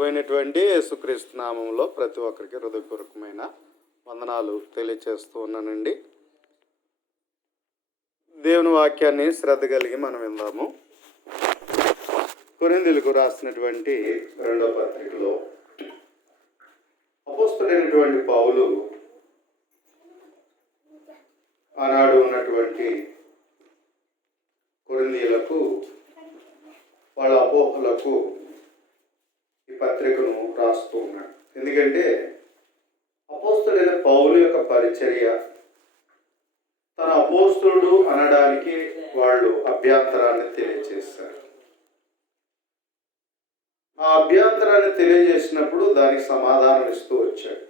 ప్రభు అయినటువంటి యేసుక్రీస్తు నామంలో ప్రతి ఒక్కరికి హృదయపూర్వకమైన వందనాలు తెలియచేస్తూ ఉన్నానండి. దేవుని వాక్యాన్ని శ్రద్ధ కలిగి మనం విందాము. కొరింథీయులకు రాసినటువంటి 2వ పత్రికలో అపోస్తలుడైనటువంటి పౌలు ఆనాడు ఉన్నటువంటి కొరింథీయులకు వాళ్ళ అపోహలకు ఈ పత్రికను రాస్తూ ఉన్నాడు. ఎందుకంటే అపోస్తలుడైన పౌలు యొక్క పరిచర్య తన అపోస్తలుడు అనడానికి వాళ్ళు అభ్యంతరాన్ని తెలియజేశారు. ఆ అభ్యంతరాన్ని తెలియజేసినప్పుడు దానికి సమాధానం ఇస్తూ వచ్చాడు.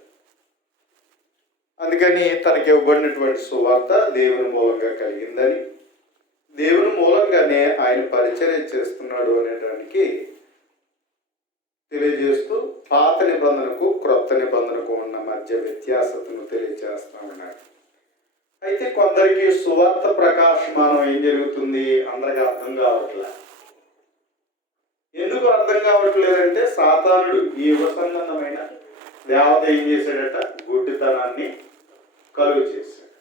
అందుకని తనకి ఇవ్వబడినటువంటి సువార్త దేవుని మూలంగా కలిగిందని, దేవుని మూలంగానే ఆయన పరిచర్య చేస్తున్నాడు అనేటానికి తెలియజేస్తూ పాత నిబంధనకు క్రొత్త నిబంధనకు ఉన్న మధ్య వ్యత్యాసతను తెలియజేస్తా ఉన్నాడు. అయితే కొందరికి సువార్త ప్రకాశమానం ఏం జరుగుతుంది అందరికీ అర్థం కావట్లేదు. ఎందుకు అర్థం కావట్లేదంటే సాతానుడు ఈ యుగ సంబంధమైన దేవత ఏం చేశాడట, గుడ్డితనాన్ని కలుగు చేశాడు.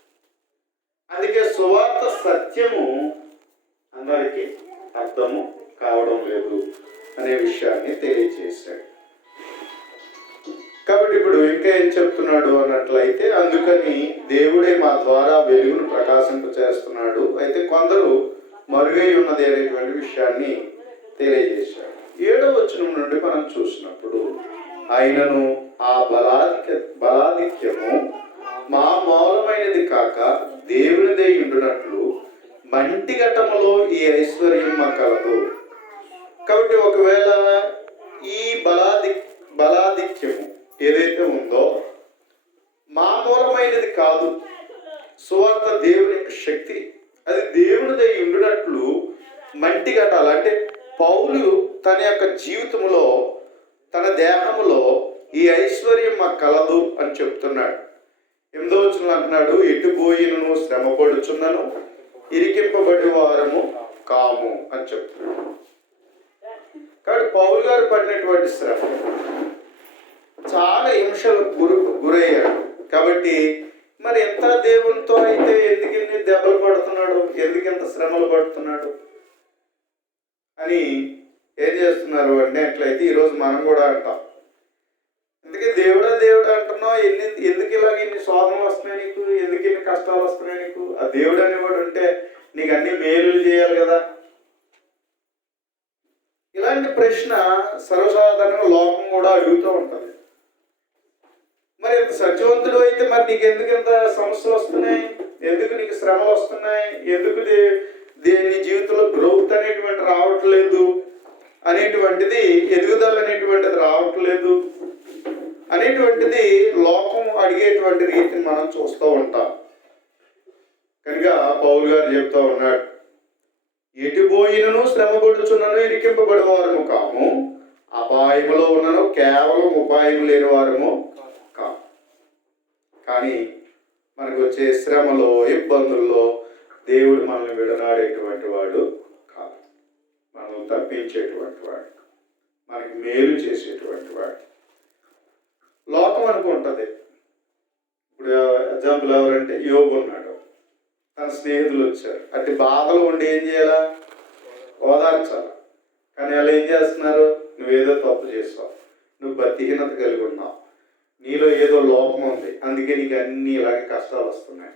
అందుకే సువార్త సత్యము అందరికీ అర్థము కావడం లేదు అనే విషయాన్ని తెలియజేశాడు. కాబట్టి ఇప్పుడు ఇంకా ఏం చెప్తున్నాడు అన్నట్లయితే, అందుకని దేవుడే మా ద్వారా వెలుగును ప్రకాశింప చేస్తున్నాడు, అయితే కొందరు మరుగై ఉన్నది అనేటువంటి విషయాన్ని తెలియజేశాడు. 7వ వచనం నుండి మనం చూసినప్పుడు, ఆయనను ఆ బలాధిక్యము మా మూలమైనది కాక దేవునిదై ఉండునట్లు మంటి ఘటములో ఈ ఐశ్వర్యం మా కలదు. కాబట్టి ఒకవేళ ఈ బలాధిక్యము ఏదైతే ఉందో మా మూలమైనది కాదు, సువార్త దేవుని యొక్క శక్తి, అది దేవునిదై ఉండునట్లు మంటి ఘటాలు అంటే పౌలు తన యొక్క జీవితంలో తన దేహములో ఈ ఐశ్వర్యం మాకు కలదు అని చెప్తున్నాడు. 8వ వచనంలో అంటున్నాడు, ఎటుపోయినను శ్రమపడుచున్నను ఇరికింపబడి వారము కాము అని చెప్తున్నాడు. కాబట్టి పౌలు గారు పడినటువంటి శ్రమ చాలా హింసలు గురయ్యాడు. కాబట్టి మరి ఎంత దేవునితో అయితే ఎందుకు ఇన్ని దెబ్బలు పడుతున్నాడు, ఎందుకు ఇంత శ్రమలు పడుతున్నాడు అని ఏం చేస్తున్నారు అంటే, అట్లయితే ఈరోజు మనం కూడా అంటాం, అందుకే దేవుడా దేవుడా అంటున్నావు, ఎందుకు ఇలాగ ఇన్ని శోధనలు వస్తున్నాయి నీకు, ఎందుకు ఇన్ని కష్టాలు వస్తున్నాయి నీకు? ఆ దేవుడు అనేవాడు ఉంటే నీకు అన్ని మేలులు చేయాలి కదా. ఇలాంటి ప్రశ్న సర్వసాధారణంగా లోకం కూడా అడుగుతూ ఉంటుంది. మరి ఇంత సత్యవంతుడు అయితే మరి నీకు ఎందుకు ఇంత సమస్యలు వస్తున్నాయి, ఎందుకు నీకు శ్రమలు వస్తున్నాయి, ఎందుకు నీ జీవితంలో గ్రోత్ అనేటువంటి రావట్లేదు అనేటువంటిది, ఎదుగుదల అనేటువంటిది రావట్లేదు అనేటువంటిది లోకం అడిగేటువంటి రీతిని మనం చూస్తూ ఉంటాం. కనుక పౌలు గారు చెప్తూ ఉన్నాడు, ఎటుపోయినను శ్రమపడుచున్నను ఇరికింపబడి వారము కాము, అపాయములో ఉన్నను కేవలం ఉపాయం లేని వారము కాము. కానీ మనకు వచ్చే శ్రమలో ఇబ్బందుల్లో దేవుడు మనల్ని విడనాడేటువంటి వాడు కాదు, మనల్ని తప్పించేటువంటి వాడు, మనకి మేలు చేసేటువంటి వాడు. లోకం అనుకుంటుంది. ఇప్పుడు ఎగ్జాంపుల్ ఎవరంటే యోబు ఉన్నాడు, తన స్నేహితులు వచ్చారు, అట్టి బాధలు ఉండి ఏం చేయాలా, ఓదార్చాలి. కానీ వాళ్ళు ఏం చేస్తున్నారు, నువ్వేదో తప్పు చేస్తావు, నువ్వు బతిహీనత కలిగి ఉన్నావు, నీలో ఏదో లోపం ఉంది, అందుకే నీకు అన్ని ఇలాగే కష్టాలు వస్తున్నాయి.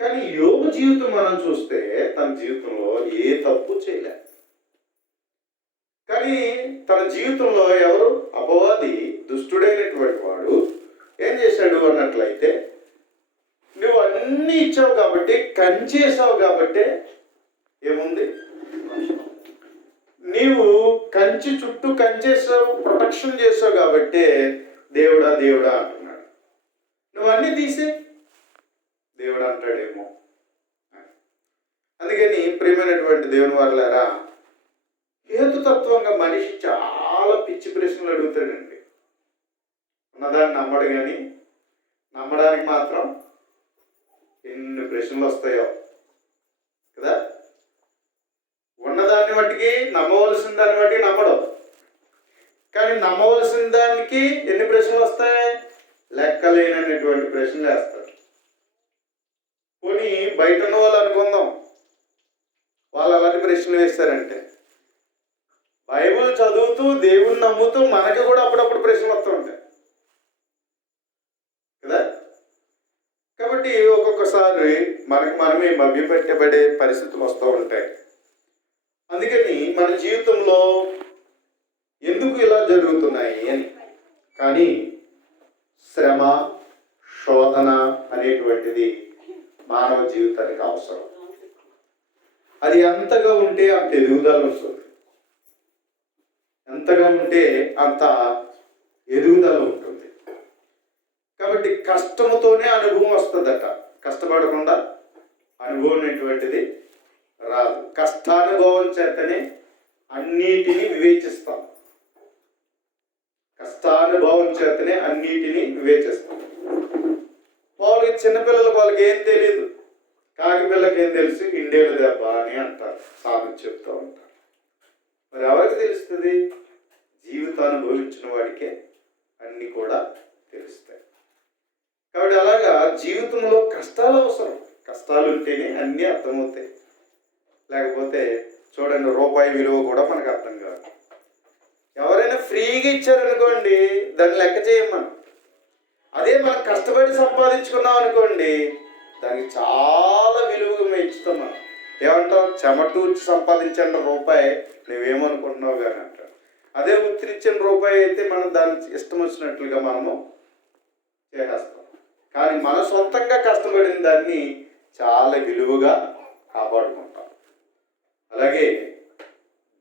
కానీ యోబు జీవితం మనం చూస్తే తన జీవితంలో ఏ తప్పు చేయలేదు. కానీ తన జీవితంలో ఎవరు, అపవాది దుష్టుడైనటువంటి వాడు ఏం చేశాడు అన్నట్లయితే, నువ్వు అన్నీ ఇచ్చావు కాబట్టి, కంచేసావు కాబట్టి ఏముంది, నీవు కంచి చుట్టూ కంచేసావు, ప్రొటెక్షన్ చేసావు కాబట్టి దేవుడా దేవుడా అంటున్నాడు. నువ్వు అన్నీ తీసే దేవుడు అంటాడేమో. అందుకని ప్రియమైనటువంటి దేవుని వారులారా, హేతుతత్వంగా మనిషి చాలా పిచ్చి ప్రశ్నలు అడుగుతాడండి. ఉన్నదాన్ని నమ్మడు, కానీ నమ్మడానికి మాత్రం ఎన్ని ప్రశ్నలు వస్తాయో కదా. ఉన్నదాన్ని బట్టికి నమ్మవలసిన దాన్ని బట్టి నమ్మడం, నమ్మవలసిన దానికి ఎన్ని ప్రశ్నలు వస్తాయి? లెక్కలేనటువంటి ప్రశ్నలు వేస్తారు. పోనీ బయట ఉన్న వాళ్ళు అనుకుందాం, వాళ్ళు అలాంటి ప్రశ్నలు వేస్తారంటే, బైబిల్ చదువుతూ దేవుణ్ణి నమ్ముతూ మనకి కూడా అప్పుడప్పుడు ప్రశ్నలు వస్తూ ఉంటాయి కదా. కాబట్టి ఒక్కొక్కసారి మనమే మభ్యపెట్టబడే పరిస్థితులు వస్తూ ఉంటాయి. అందుకని మన జీవితంలో ఎందుకు ఇలా జరుగుతున్నాయి అని. కానీ శ్రమ, శోధన అనేటువంటిది మానవ జీవితానికి అవసరం. అది ఎంతగా ఉంటే అంత ఎదుగుదల వస్తుంది, ఎంతగా ఉంటే అంత ఎదుగుదల ఉంటుంది. కాబట్టి కష్టముతోనే అనుభవం వస్తుందట, కష్టపడకుండా అనుభవం అనేటువంటిది రాదు. కష్టానుభవం చేతనే అన్నిటినీ వివేచిస్తాం, కష్టానుభవం చేతనే అన్నిటినీ వివేచిస్తాం. వాళ్ళకి చిన్నపిల్లలకు వాళ్ళకి ఏం తెలియదు, కాకి పిల్లకి ఏం తెలుసు, ఇండేలు దెబ్బ అని అంటారు, సామెత చెప్తూ ఉంటారు. మరి ఎవరికి తెలుస్తుంది? జీవితాన్ని అనుభవించిన వాడికే అన్నీ కూడా తెలుస్తాయి. కాబట్టి అలాగా జీవితంలో కష్టాలు అవసరం, కష్టాలు ఉంటేనే అన్నీ అర్థమవుతాయి. లేకపోతే చూడండి, రూపాయి విలువ కూడా మనకు అర్థం కాదు. ఎవరైనా ఫ్రీగా ఇచ్చారనుకోండి, దాన్ని లెక్క చేయం మనం. అదే మనం కష్టపడి సంపాదించుకున్నాం అనుకోండి, దానికి చాలా విలువగా మేము ఇస్తాం. మనం ఏమంటాం? చెమటూర్చి సంపాదించిన రూపాయి నువ్వేమనుకుంటున్నావు కానీ అంటారు. అదే ఉత్తిరిచ్చిన రూపాయి అయితే మనం దానికి ఇష్టం వచ్చినట్లుగా మనము చేసేస్తాం. కానీ మన సొంతంగా కష్టపడిన దాన్ని చాలా విలువగా కాపాడుకుంటాం. అలాగే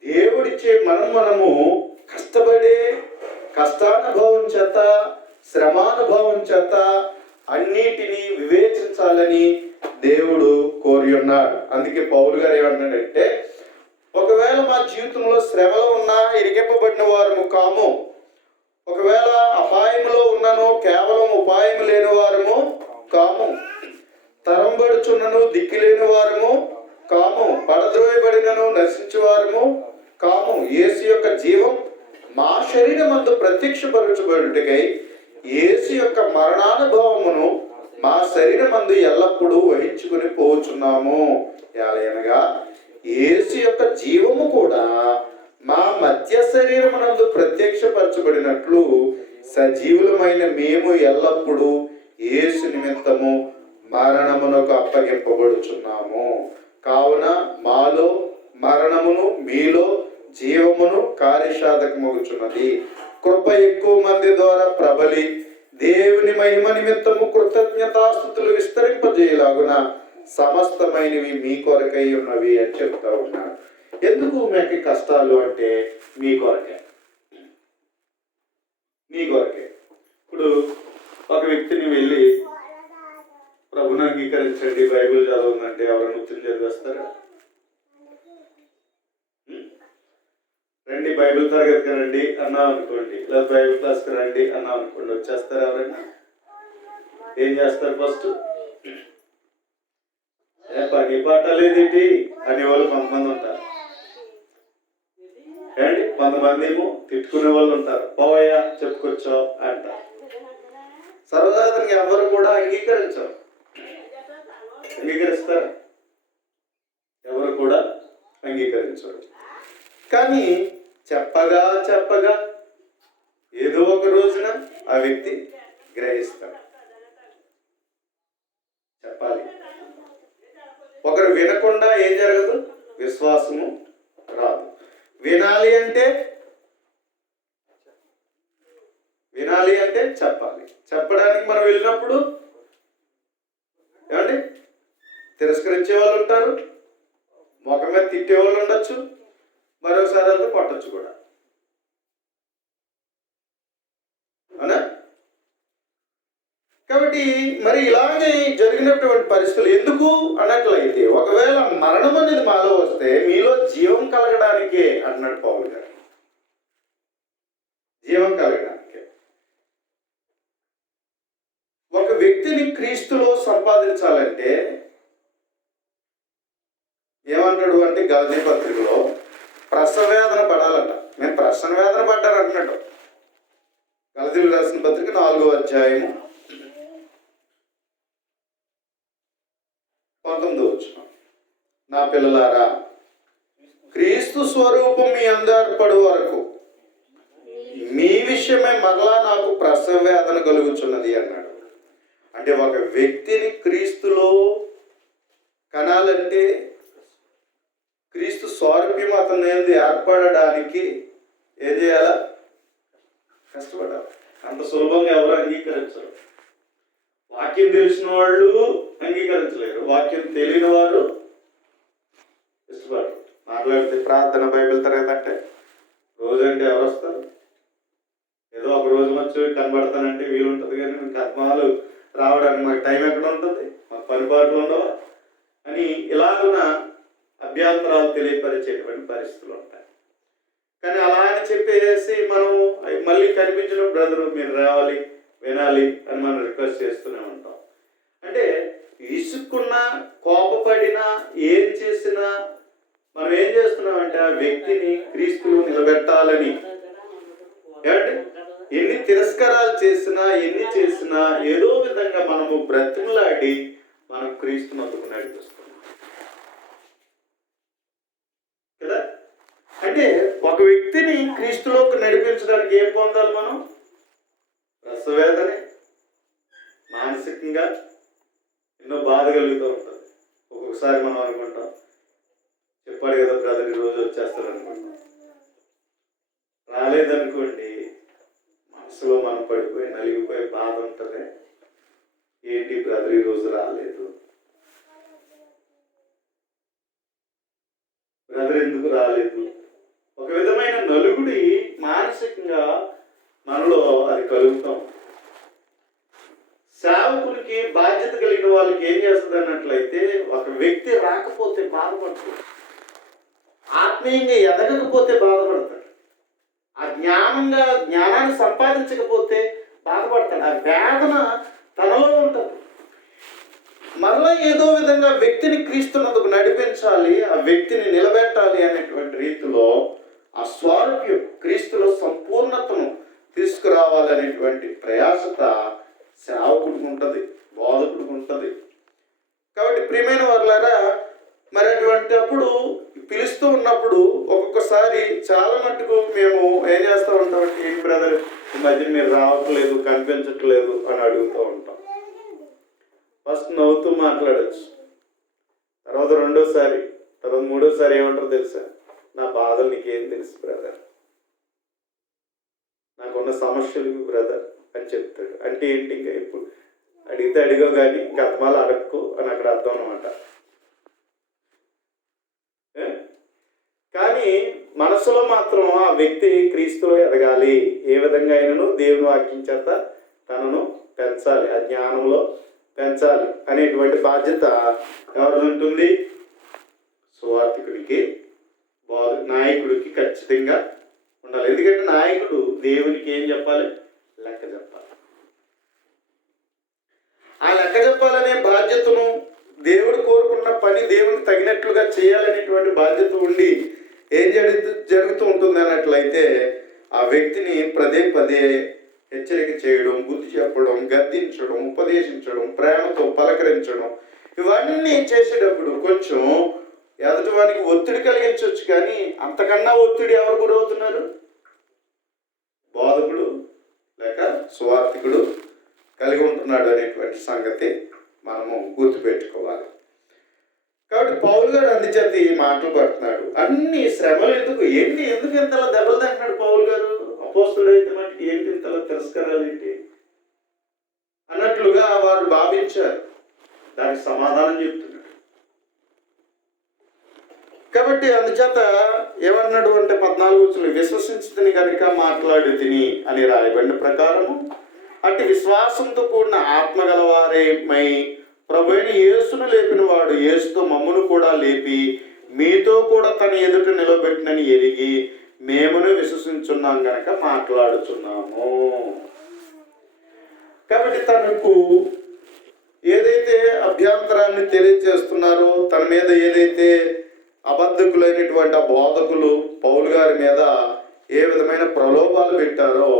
దేవుడిచ్చే మనము కష్టపడే కష్టానుభవం చేత, శ్రమానుభవం చేత అన్నిటినీ వివేచించాలని దేవుడు కోరి ఉన్నాడు. అందుకే పౌలు గారు ఏమన్నాడంటే, ఒకవేళ మా జీవితంలో శ్రమలో ఉన్నా ఇరిగింపబడిన వారము కాము, ఒకవేళ అపాయంలో ఉన్నను కేవలం ఉపాయం లేని వారము కాము, తరంబడుచున్నను దిక్కు లేని వారము కాము, పడద్రోయబడినను నశించేవారము కాము. యేసు యొక్క జీవం మా శరీరమందు ప్రత్యక్షపరచబడుటకై యేసు యొక్క మరణానుభవమును మా శరీరమందు ఎల్లప్పుడూ వహించుకుని పోచున్నాము. అనగా యేసు యొక్క జీవము కూడా మా మధ్య శరీరమునందు ప్రత్యక్షపరచబడినట్లు సజీవులమైన మేము ఎల్లప్పుడూ యేసు నిమిత్తము మరణమునకు అప్పగింపబడుచున్నాము. కావున మాలో మరణమును మీలో జీవమును కార్యసాధకమగుచున్నది. కృప ఎక్కువ మంది ద్వారా ప్రబలి దేవుని మహిమ నిమిత్తము కృతజ్ఞతాస్తుతులు విస్తరింపజేయలాగున సమస్తమైనవి మీ కొరకై ఉన్నవి అని చెప్తా ఉన్నాడు. ఎందుకు మీకు కష్టాలు అంటే మీ కొరకే, మీ కొరకే. ఇప్పుడు ఒక వ్యక్తిని వెళ్ళి ప్రభుని అంగీకరించండి, బైబిల్ చదవండి ఎవరైనా ఉత్తరం చదివేస్తారా? రండి బైబిల్ తరగతికి రండి అన్నాం అనుకోండి, లేదా బైబిల్ క్లాస్కి రండి అన్నాం అనుకోండి, వచ్చేస్తారు ఎవరైనా? ఏం చేస్తారు? ఫస్ట్ పని పాట లేదేంటి అనేవాళ్ళు కొంతమంది ఉంటారు, ఏమండి? కొంతమంది ఏమో తిట్టుకునే వాళ్ళు ఉంటారు, పోవయ్యా చెప్పుకొచ్చావు అంటారు. సర్వసాధారణంగా ఎవరు కూడా అంగీకరించారు. అంగీకరిస్తారు? ఎవరు కూడా అంగీకరించరు. కానీ చెప్పగా చెప్పగా ఏదో ఒక రోజున ఆ వ్యక్తి గ్రహిస్తాడు. చెప్పాలి. ఒకరు వినకుండా ఏం జరగదు, విశ్వాసము రాదు. వినాలి అంటే చెప్పాలి. చెప్పడానికి మనం వెళ్ళినప్పుడు ఏమండి తిరస్కరించే వాళ్ళు ఉంటారు, ముఖం మీద తిట్టే వాళ్ళు ఉండొచ్చు, మరోసారి అంతా కొట్టచ్చు కూడా, అవునా? కాబట్టి మరి ఇలాగే జరిగినటువంటి పరిస్థితులు ఎందుకు అన్నట్లయితే, ఒకవేళ మరణం అనేది మాలో వస్తే మీలో జీవం కలగడానికే అన్నాడు పౌలు గారు. జీవం కలగడానికే. ఒక వ్యక్తిని క్రీస్తులో సంపాదించాలంటే ఏమంటాడు అంటే, గలతీ పత్రికలో ప్రసవ వేదన పడాలంట. నేను ప్రసవ వేదన పడ్డాను అంటున్నాడు. గలతీయులకు రాసిన పత్రిక 4వ అధ్యాయము 19వ వచనం. నా పిల్లలారా, క్రీస్తు స్వరూపం మీ అందరు ఏర్పడు వరకు మీ విషయమై మరలా నాకు ప్రసవ వేదన కలుగుచున్నది అన్నాడు. అంటే ఒక వ్యక్తిని క్రీస్తులో కనాలంటే, క్రీస్తు స్వరూప్యం అతను ఏర్పడడానికి ఏం చేయాలా? కష్టపడాలి. అంత సులభంగా ఎవరు అంగీకరించరు. వాక్యం తెలిసిన వాళ్ళు అంగీకరించలేరు, వాక్యం తెలియని వారు ఇష్టపడరు. మాట్లాడితే ప్రార్థన బైబిల్ తరగతంటే రోజంటే ఎవరు వస్తారు? ఏదో ఒక రోజు వచ్చి కనబడతానంటే వీలు ఉంటుంది, కానీ మీకు ఆత్మాలు రావడానికి మాకు టైం ఎక్కడ ఉంటుంది? మాకు పనిపాట్లు ఉండవా అని ఇలాగున అభ్యంతరాలు తెలియపరిచేటువంటి పరిస్థితులు ఉంటాయి. కానీ అలా అని చెప్పేసి మనం మళ్ళీ కనిపించిన బ్రదరు మీరు రావాలి వినాలి అని మనం రిక్వెస్ట్ చేస్తూనే ఉంటాం. అంటే ఇసుక్కున్నా కోపపడినా ఏం చేసినా మనం ఏం చేస్తున్నామంటే ఆ వ్యక్తిని క్రీస్తులో నిలబెట్టాలని. ఏమంటే ఎన్ని తిరస్కారాలు చేసినా ఎన్ని చేసినా ఏదో విధంగా మనము బ్రతిమలాడి మనం క్రీస్తునందుకు నడిపిస్తున్నాం కదా. అంటే ఒక వ్యక్తిని క్రీస్తులోకి నడిపించడానికి ఏం పొందాలి మనం? రసవేదనే, మానసికంగా ఎన్నో బాధ కలుగుతూ ఉంటుంది. ఒక్కొక్కసారి మనం అనుకుంటాం చెప్పాడు కదా బ్రదర్ ఈరోజు వచ్చేస్తారు అనుకుంటాం. రాలేదనుకోండి మనసులో మనం పడిపోయి నలిగిపోయి బాధ ఉంటుంది. ఏంటి బ్రదర్ ఈరోజు రాలేదు, బ్రదర్ ఎందుకు రాలేదు? ఒక విధమైన నలుగుడి మానసికంగా మనలో అది కలుగుతాం. సేవకునికి బాధ్యత కలిగిన వాళ్ళకి ఏం చేస్తుంది అన్నట్లయితే, ఒక వ్యక్తి రాకపోతే బాధపడుతుంది, ఆత్మీయంగా ఎదగకపోతే బాధపడతాడు, ఆ జ్ఞానాన్ని సంపాదించకపోతే బాధపడతాడు. ఆ వేదన తనలో ఉంటుంది. మరలా ఏదో విధంగా వ్యక్తిని క్రీస్తునందుకు నడిపించాలి, ఆ వ్యక్తిని నిలబెట్టాలి అనేటువంటి రీతిలో ఆ స్వారూప్యం క్రీస్తులో సంపూర్ణతను తీసుకురావాలనేటువంటి ప్రయాసత సేవకుడికి ఉంటుంది, బోధకుడికి ఉంటుంది. కాబట్టి ప్రియమైన వారులారా, మరి అటువంటి అప్పుడు పిలుస్తూ ఉన్నప్పుడు ఒక్కొక్కసారి చాలా మట్టుకు మేము ఏం చేస్తూ ఉంటామంటే, ఏంటి బ్రదర్ ఈ మధ్య మీరు రావట్లేదు, కనిపించట్లేదు అని అడుగుతూ ఉంటాం. ఫస్ట్ నవ్వుతూ మాట్లాడచ్చు, తర్వాత రెండోసారి, తర్వాత మూడోసారి ఏమంటారో తెలుసా? నా బాధలు నీకేం తెలుసు బ్రదర్, నాకున్న సమస్యలు బ్రదర్ అని చెప్తాడు. అంటే ఏంటి? ఇంకా ఇప్పుడు అడిగితే అడిగో కానీ ఇంకా అర్థమాలు అడక్కో అని అక్కడ అర్థం అనమాట. కానీ మనసులో మాత్రం ఆ వ్యక్తి క్రీస్తులో ఎదగాలి, ఏ విధంగా అయినను దేవుని వాక్యం చేత తనను పెంచాలి, ఆ జ్ఞానంలో పెంచాలి అనేటువంటి బాధ్యత ఎవరిది ఉంటుంది? సువార్థికుడికి, నాయకుడికి ఖచ్చితంగా ఉండాలి. ఎందుకంటే నాయకుడు దేవునికి ఏం చెప్పాలి? లెక్క చెప్పాలి. ఆ లెక్క చెప్పాలనే బాధ్యతను, దేవుడు కోరుకున్న పని దేవునికి తగినట్లుగా చేయాలనేటువంటి బాధ్యత ఉండి ఏం జరుగుతూ ఉంటుంది అన్నట్లయితే, ఆ వ్యక్తిని పదే పదే హెచ్చరిక చేయడం, బుద్ధి చెప్పడం, గద్దించడం, ఉపదేశించడం, ప్రేమతో పలకరించడం, ఇవన్నీ చేసేటప్పుడు కొంచెం ఎదుటివానికి ఒత్తిడి కలిగించవచ్చు. కానీ అంతకన్నా ఒత్తిడి ఎవరు గురవుతున్నారు? బోధకుడు లేక సువార్థికుడు కలిగి ఉంటున్నాడు అనేటువంటి సంగతి మనము గుర్తుపెట్టుకోవాలి. కాబట్టి పౌలు గారు అందుచేత ఈ మాటలు పడుతున్నాడు. అన్ని శ్రమలు ఎందుకు ఇంతలా దెబ్బలు తింటున్నాడు పౌలు గారు? అపోస్తులు అయితే మనకి ఏంటి ఇంతలా తిరస్కారాలు ఏంటి అన్నట్లుగా వారు భావించారు. దానికి సమాధానం చెప్తున్నాడు. కాబట్టి అందుచేత ఏమన్నాడు అంటే 14 విశ్వసించుకుని కనుక మాట్లాడి తిని అని రాయబడిన ప్రకారము అట్టి విశ్వాసంతో కూడిన ఆత్మ గలవారేమై ప్రభువైన యేసును లేపిన వాడు యేసుతో మమ్మును కూడా లేపి మీతో కూడా తన ఎదుట నిలబెట్టినని ఎరిగి మేమును విశ్వసించున్నాం గనక మాట్లాడుచున్నాము. కాబట్టి తనకు ఏదైతే అభ్యంతరాన్ని తెలియజేస్తున్నారో, తన మీద ఏదైతే అబద్ధకులైనటువంటి ఆ బోధకులు పౌలు గారి మీద ఏ విధమైన ప్రలోభాలు పెట్టారో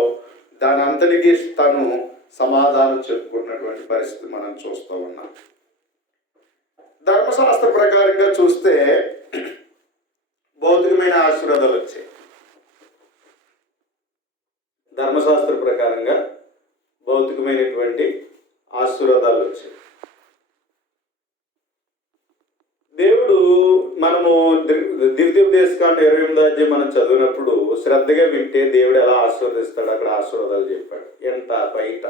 దాని అంతటికి తను సమాధానం చెప్పుకున్నటువంటి పరిస్థితి మనం చూస్తూ ఉన్నాం. ధర్మశాస్త్ర ప్రకారంగా చూస్తే భౌతికమైన ఆశీర్వాదాలు వచ్చాయి. ధర్మశాస్త్ర ప్రకారంగా భౌతికమైనటువంటి ఆశీర్వాదాలు వచ్చాయి. దేవుడు మనము ద్వితీయోపదేశకాండ 28వ అధ్యాయం మనం చదివినప్పుడు శ్రద్ధగా వింటే దేవుడు ఎలా ఆశీర్వదిస్తాడు అక్కడ ఆశీర్వాదాలు చెప్పాడు. ఎంత బయట,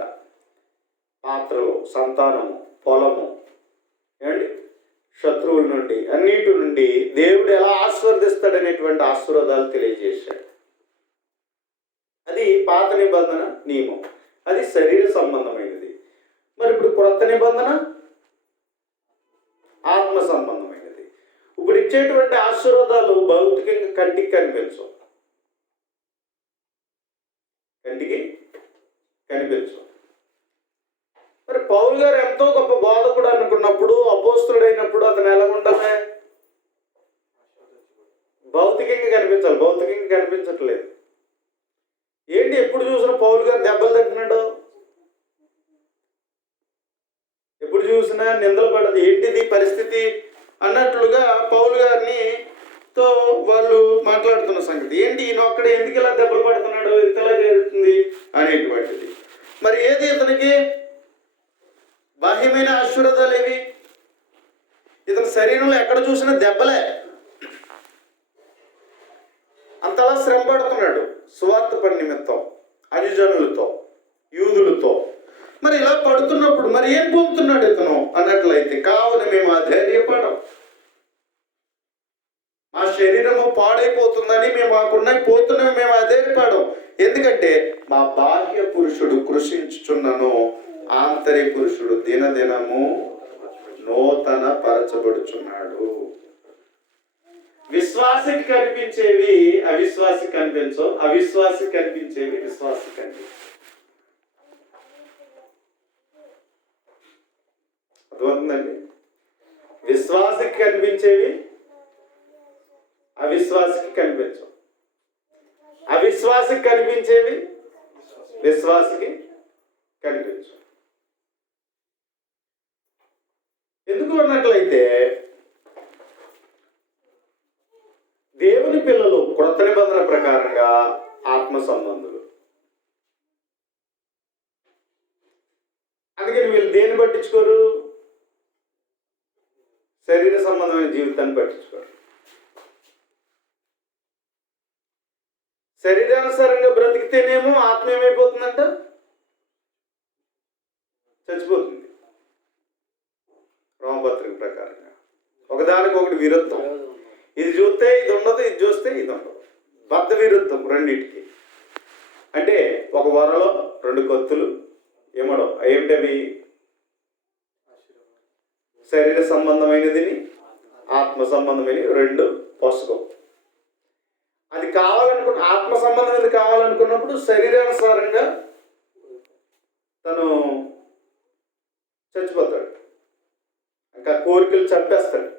పాత్రలు, సంతానము, పొలము, ఏమండి, శత్రువుల నుండి, అన్నిటి నుండి దేవుడు ఎలా ఆశీర్వదిస్తాడు అనేటువంటి ఆశీర్వాదాలు తెలియజేశాడు. అది పాత నిబంధన నియమం, అది శరీర సంబంధమైనది. మరి ఇప్పుడు క్రొత్త నిబంధన ఆత్మ సంబంధమైనది. ఇప్పుడు ఇచ్చేటువంటి ఆశీర్వాదాలు భౌతికంగా కంటికి కనిపించవు, కంటికి కనిపించవు. మరి పౌలు గారు ఎంతో గొప్ప బోధకుడు అనుకున్నప్పుడు, అపోస్తుడైనప్పుడు అతను ఎలా ఉండాలి? భౌతికంగా కనిపించాలి. భౌతికంగా కనిపించట్లేదు. ఏంటి ఎప్పుడు చూసినా పౌలు గారు దెబ్బలు తింటున్నాడు, ఎప్పుడు చూసినా నిందలు పడదు, ఏంటిది పరిస్థితి అన్నట్లుగా పౌలు గారిని తో వాళ్ళు మాట్లాడుతున్న సంగతి ఏంటి, ఈయన ఒక్కడే ఎందుకు ఇలా దెబ్బలు పడుతున్నాడు, ఎంత ఎలా జరుగుతుంది అనేటువంటిది. మరి ఏది ఇతనికి బాహ్యమైన ఆశీర్వాదాలు ఏవి? ఇతని శరీరంలో ఎక్కడ చూసినా దెబ్బలే, అంతలా శ్రమ పడుతున్నాడు సువార్త పని నిమిత్తం, అనుజనులతో, యూదులతో. మరి ఇలా పడుతున్నప్పుడు మరి ఏం పొందుతున్నాడు ఇతను అన్నట్లయితే, కావున మేము అధైర్యపడం, మా శరీరము పాడైపోతుందని మేము మాకున్నవి పోతున్నవి మేము అధైర్యపడం. ఎందుకంటే మా బాహ్య పురుషుడు కృషించుచున్నను, ఆంతర్య పురుషుడు దినదినము నూతన పరచబడుచున్నాడు. విశ్వాసికి కనిపించేవి అవిశ్వాసికి కనిపించవు, అవిశ్వాసికి కనిపించేవి విశ్వాసికి కనిపించవు. అర్థమవుతుందండి? విశ్వాసికి కనిపించేవి అవిశ్వాసికి కనిపించవు, అవిశ్వాసికి కనిపించేవి విశ్వాసికి కనిపించవు. ఎందుకు అన్నట్లయితే దేవుని పిల్లలు క్రొత్త నిబంధన ప్రకారంగా ఆత్మ సంబంధులు. అందుకని వీళ్ళు దేన్ని పట్టించుకోరు? శరీర సంబంధమైన జీవితాన్ని పట్టించుకోరు. శరీరానుసారంగా బ్రతికితేనేమో ఆత్మ ఏమైపోతుందంట? చచ్చిపోతుంది. రోమపత్రిక ప్రకారంగా ఒకదానికి ఒకటి విరుద్ధం. ఇది చూస్తే ఇది ఉండదు, ఇది చూస్తే ఇది ఉండదు. బద్ధ విరుద్ధం రెండింటికి. అంటే ఒక వరలో రెండు కత్తులు ఏమడో ఏమిటవి? శరీర సంబంధమైనదిని ఆత్మ సంబంధమైనవి రెండు పొసగం. అది కావాలనుకున్న ఆత్మ సంబంధమైనది కావాలనుకున్నప్పుడు శరీరానుసారంగా తను చచ్చిపోతాడు, ఇంకా కోరికలు చంపేస్తాడు.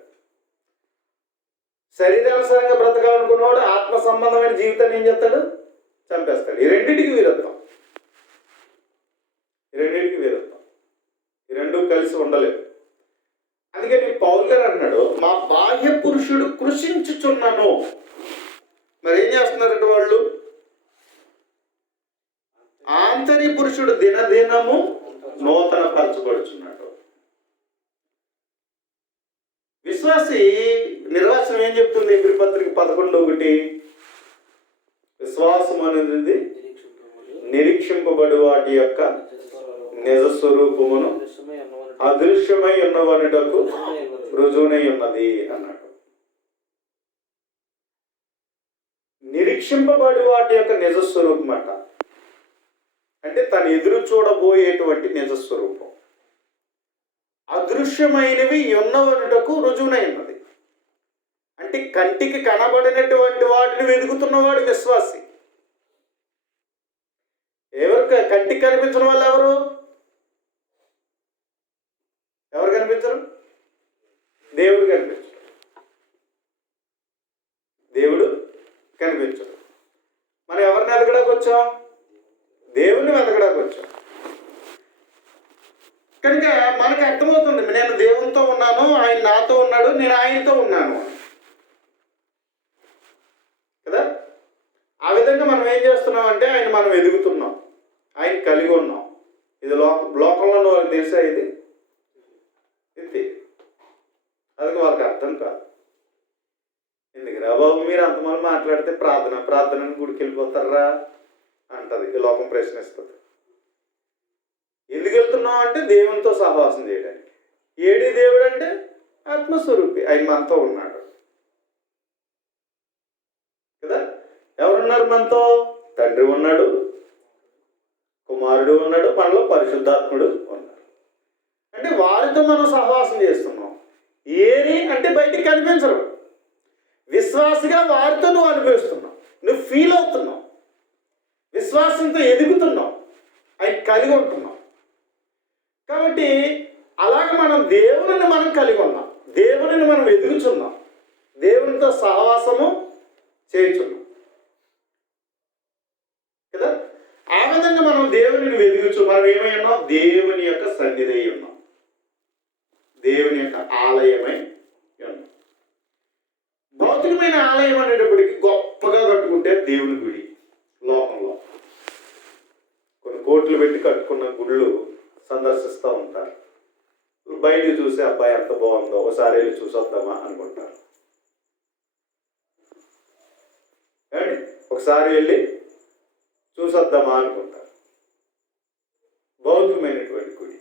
శరీరానుసారంగా బ్రతకాలనుకున్నవాడు ఆత్మ సంబంధమైన జీవితాన్ని ఏం చేస్తాడు? చంపేస్తాడు. ఈ రెండింటికి విరుద్ధం, ఈ రెండింటికి విరుద్ధం. ఈ రెండు కలిసి ఉండలేవు. అందుకని పౌలు గారు అంటున్నాడు, మా బాహ్య పురుషుడు కృషించుచున్నాను. మరి ఏం చేస్తున్నారంటే వాళ్ళు? ఆంతర్య పురుషుడు దినదినము నూతన పరచబడుచున్నాడు. విశ్వాసి నిర్వచనం ఏం చెప్తుంది? ఎబ్రీ పత్రిక 11:1, విశ్వాసం అనేది నిరీక్షింపబడి వాటి యొక్క నిజ స్వరూపమును అదృశ్యమై ఉన్నవనుటకు రుజువునై ఉన్నది అన్నాడు. నిరీక్షింపబడి వాటి యొక్క నిజస్వరూపం అంట. అంటే తను ఎదురు చూడబోయేటువంటి నిజస్వరూపం. అదృశ్యమైనవి ఉన్నవనుటకు రుజువునై ఉన్నది. అంటే కంటికి కనబడినటువంటి వాటిని వెతుకుతున్నవాడు విశ్వాసి. ఎవరు కంటికి కనిపించిన వాళ్ళు ఎవరు? ఎవరు కనిపించరు? దేవుడు కనిపించరు. దేవుడు కనిపించడు. మనం ఎవరిని ఎదగడానికి వచ్చాం? దేవుణ్ణి వెతకడానికి వచ్చాం. కనుక మనకు అర్థమవుతుంది, నేను దేవునితో ఉన్నాను, ఆయన నాతో ఉన్నాడు, నేను ఆయనతో ఉన్నాను కదా. ఆ విధంగా మనం ఏం చేస్తున్నాం అంటే ఆయన మనం ఎదుగుతున్నాం, ఆయన కలిగి ఉన్నాం. ఇది లోకంలో ఉన్న వాళ్ళకి తెలుసా? ఇది అది వాళ్ళకి అర్థం కాదు. ఎందుకురా బాబు మీరు అంతమంది మాట్లాడితే ప్రార్థనని గుడికి వెళ్ళిపోతారా అంటది ఈ లోకం, ప్రశ్నిస్తుంది. ఎందుకు వెళ్తున్నాం అంటే దేవునితో సహవాసం చేయడానికి. ఏడి దేవుడు అంటే ఆత్మస్వరూపి, ఆయన మనతో ఉన్నాడు కదా. ఎవరున్నారు మనతో? తండ్రి ఉన్నాడు, కుమారుడు ఉన్నాడు, మనలో పరిశుద్ధాత్ముడు ఉన్నాడు. అంటే వారితో మనం సహవాసం చేస్తున్నాం. ఏరి అంటే బయటికి కనిపించరు. విశ్వాసగా వారితో నువ్వు అనుభవిస్తున్నావు, నువ్వు ఫీల్ అవుతున్నావు, విశ్వాసంతో ఎదుగుతున్నావు, ఆయన కలిగి ఉంటున్నావు. కాబట్టి అలాగ మనం దేవుని మనం కలిగి ఉన్నాం, దేవుని మనం ఎదుగుచున్నాం, దేవునితో సహవాసము చేయుచున్నాం కదా. ఆ విధంగా మనం దేవుని వెలుగుచు మనం ఏమై ఉన్నాం? దేవుని యొక్క సన్నిధి ఉన్నాం, దేవుని యొక్క ఆలయమై ఉన్నాం. భౌతికమైన ఆలయం అనేటప్పటికి గొప్పగా కట్టుకుంటే దేవుని గుడి. లోకంలో కొన్ని కోట్లు పెట్టి కట్టుకున్న గుళ్ళు సందర్శిస్తూ ఉంటారు. బయటికి చూసి అబ్బాయి ఎంత బాగుందో ఒకసారి వెళ్ళి చూసొద్దామా అనుకుంటారు. ఒకసారి వెళ్ళి చూసొద్దామా అనుకుంటారు. భౌతికమైనటువంటి గుడి.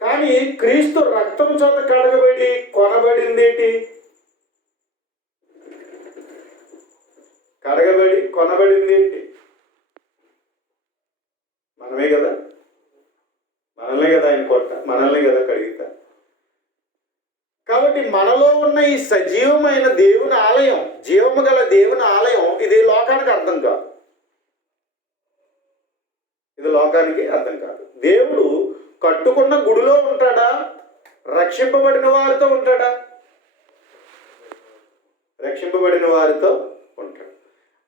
కానీ క్రీస్తు రక్తం చేత కడగబడి కొనబడింది ఏంటి? కడగబడి కొనబడింది ఏంటి? మనమే కదా. మనల్నే కదా ఆయన కొట్ట, మనల్నే కదా కడిగితా. కాబట్టి మనలో ఉన్న ఈ సజీవమైన దేవుని ఆలయం, జీవము గల దేవుని ఆలయం, ఇది లోకానికి అర్థం కాదు. ఇది లోకానికి అర్థం కాదు. దేవుడు కట్టుకున్న గుడిలో ఉంటాడా? రక్షింపబడిన వారితో ఉంటాడా? రక్షింపబడిన వారితో ఉంటాడు.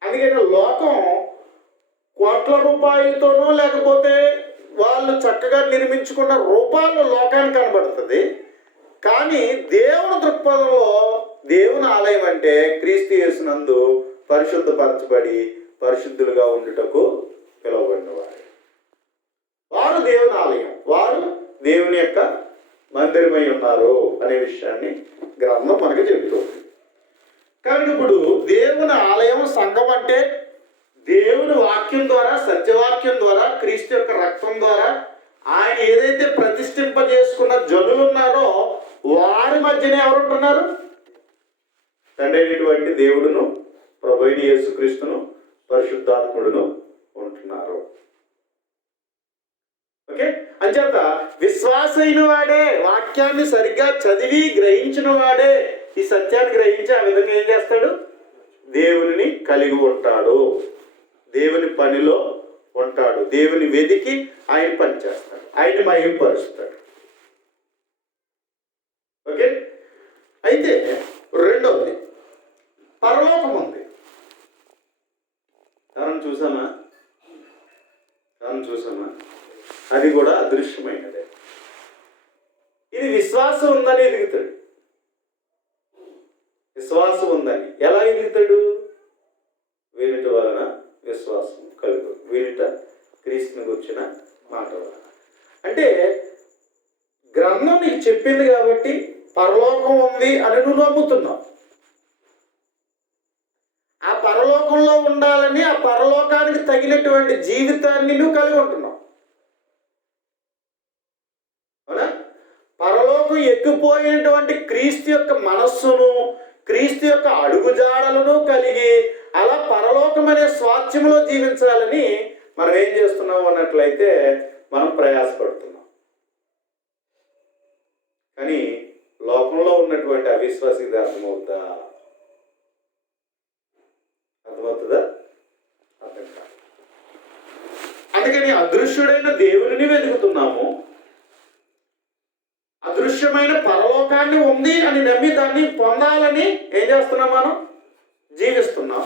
అందుకని లోకం కోట్ల రూపాయలతోనో లేకపోతే వాళ్ళు చక్కగా నిర్మించుకున్న రూపాల్లో లోకానికి కనబడుతుంది. కానీ దేవుని దృక్పథంలో దేవుని ఆలయం అంటే క్రీస్తు యేసునందు పరిశుద్ధపరచబడి పరిశుద్ధులుగా ఉండుటకు పిలువబడిన వారు దేవుని ఆలయం, వారు దేవుని యొక్క మందిరమై ఉన్నారు అనే విషయాన్ని గ్రంథం మనకు చెబుతుంది. కాబట్టి ఇప్పుడు దేవుని ఆలయం సంఘం అంటే దేవుని వాక్యం ద్వారా, సత్యవాక్యం ద్వారా, క్రీస్తు యొక్క రక్తం ద్వారా ఆయన ఏదైతే ప్రతిష్ఠింపజేసుకున్న జనులు ఉన్నారో వారి మధ్యనే ఎవరుంటున్నారు? తండ్రి అయినటువంటి దేవుడును, ప్రభువైన యేసుక్రీస్తును, పరిశుద్ధాత్ముడును ఉంటున్నారు. ఓకే. అంచేత విశ్వాసైన వాడే, వాక్యాన్ని సరిగ్గా చదివి గ్రహించిన వాడే ఈ సత్యాన్ని గ్రహించి ఆ విధంగా ఏం చేస్తాడు? దేవుని కలిగి ఉంటాడు, దేవుని పనిలో ఉంటాడు, దేవుని వెతికి ఆయన పని చేస్తాడు, ఆయన మహింపరుస్తాడు. ఓకే. అయితే రెండవది పరలోకం ఉంది. దాన్ని చూసామా? అది కూడా అదృశ్యమైనదే. ఇది విశ్వాసం ఉందని ఎదుగుతాడు. విశ్వాసం ఉందని ఎలా ఎదుగుతాడు? వీనిట వలన విశ్వాసం కలుగు, వీనిట క్రీస్తుని గురించిన మాట వలన. అంటే గ్రంథం నీకు చెప్పింది కాబట్టి పరలోకం ఉంది అని నువ్వు నమ్ముతున్నావు. ఆ పరలోకంలో ఉండాలని, ఆ పరలోకానికి తగినటువంటి జీవితాన్ని నువ్వు కలిగి ఉంటున్నావు. అవునా? పరలోకం ఎక్కిపోయినటువంటి క్రీస్తు యొక్క మనస్సును, క్రీస్తు యొక్క అడుగుజాడలను కలిగి అలా పరలోకం అనే స్వాస్థ్యంలో జీవించాలని మనం ఏం చేస్తున్నాం అన్నట్లయితే మనం ప్రయాసపడుతున్నాం. కానీ లోకంలో ఉన్నటువంటి అవిశ్వాసికి అర్థమవుతుందా? అర్థమవుతుందా? అర్థం కాదు. అందుకని అదృశ్యుడైన దేవుడిని వెతుకుతున్నాము. అదృశ్యమైన పరలోకాన్ని ఉంది అని నమ్మి దాన్ని పొందాలని ఏం చేస్తున్నాం? మనం జీవిస్తున్నాం.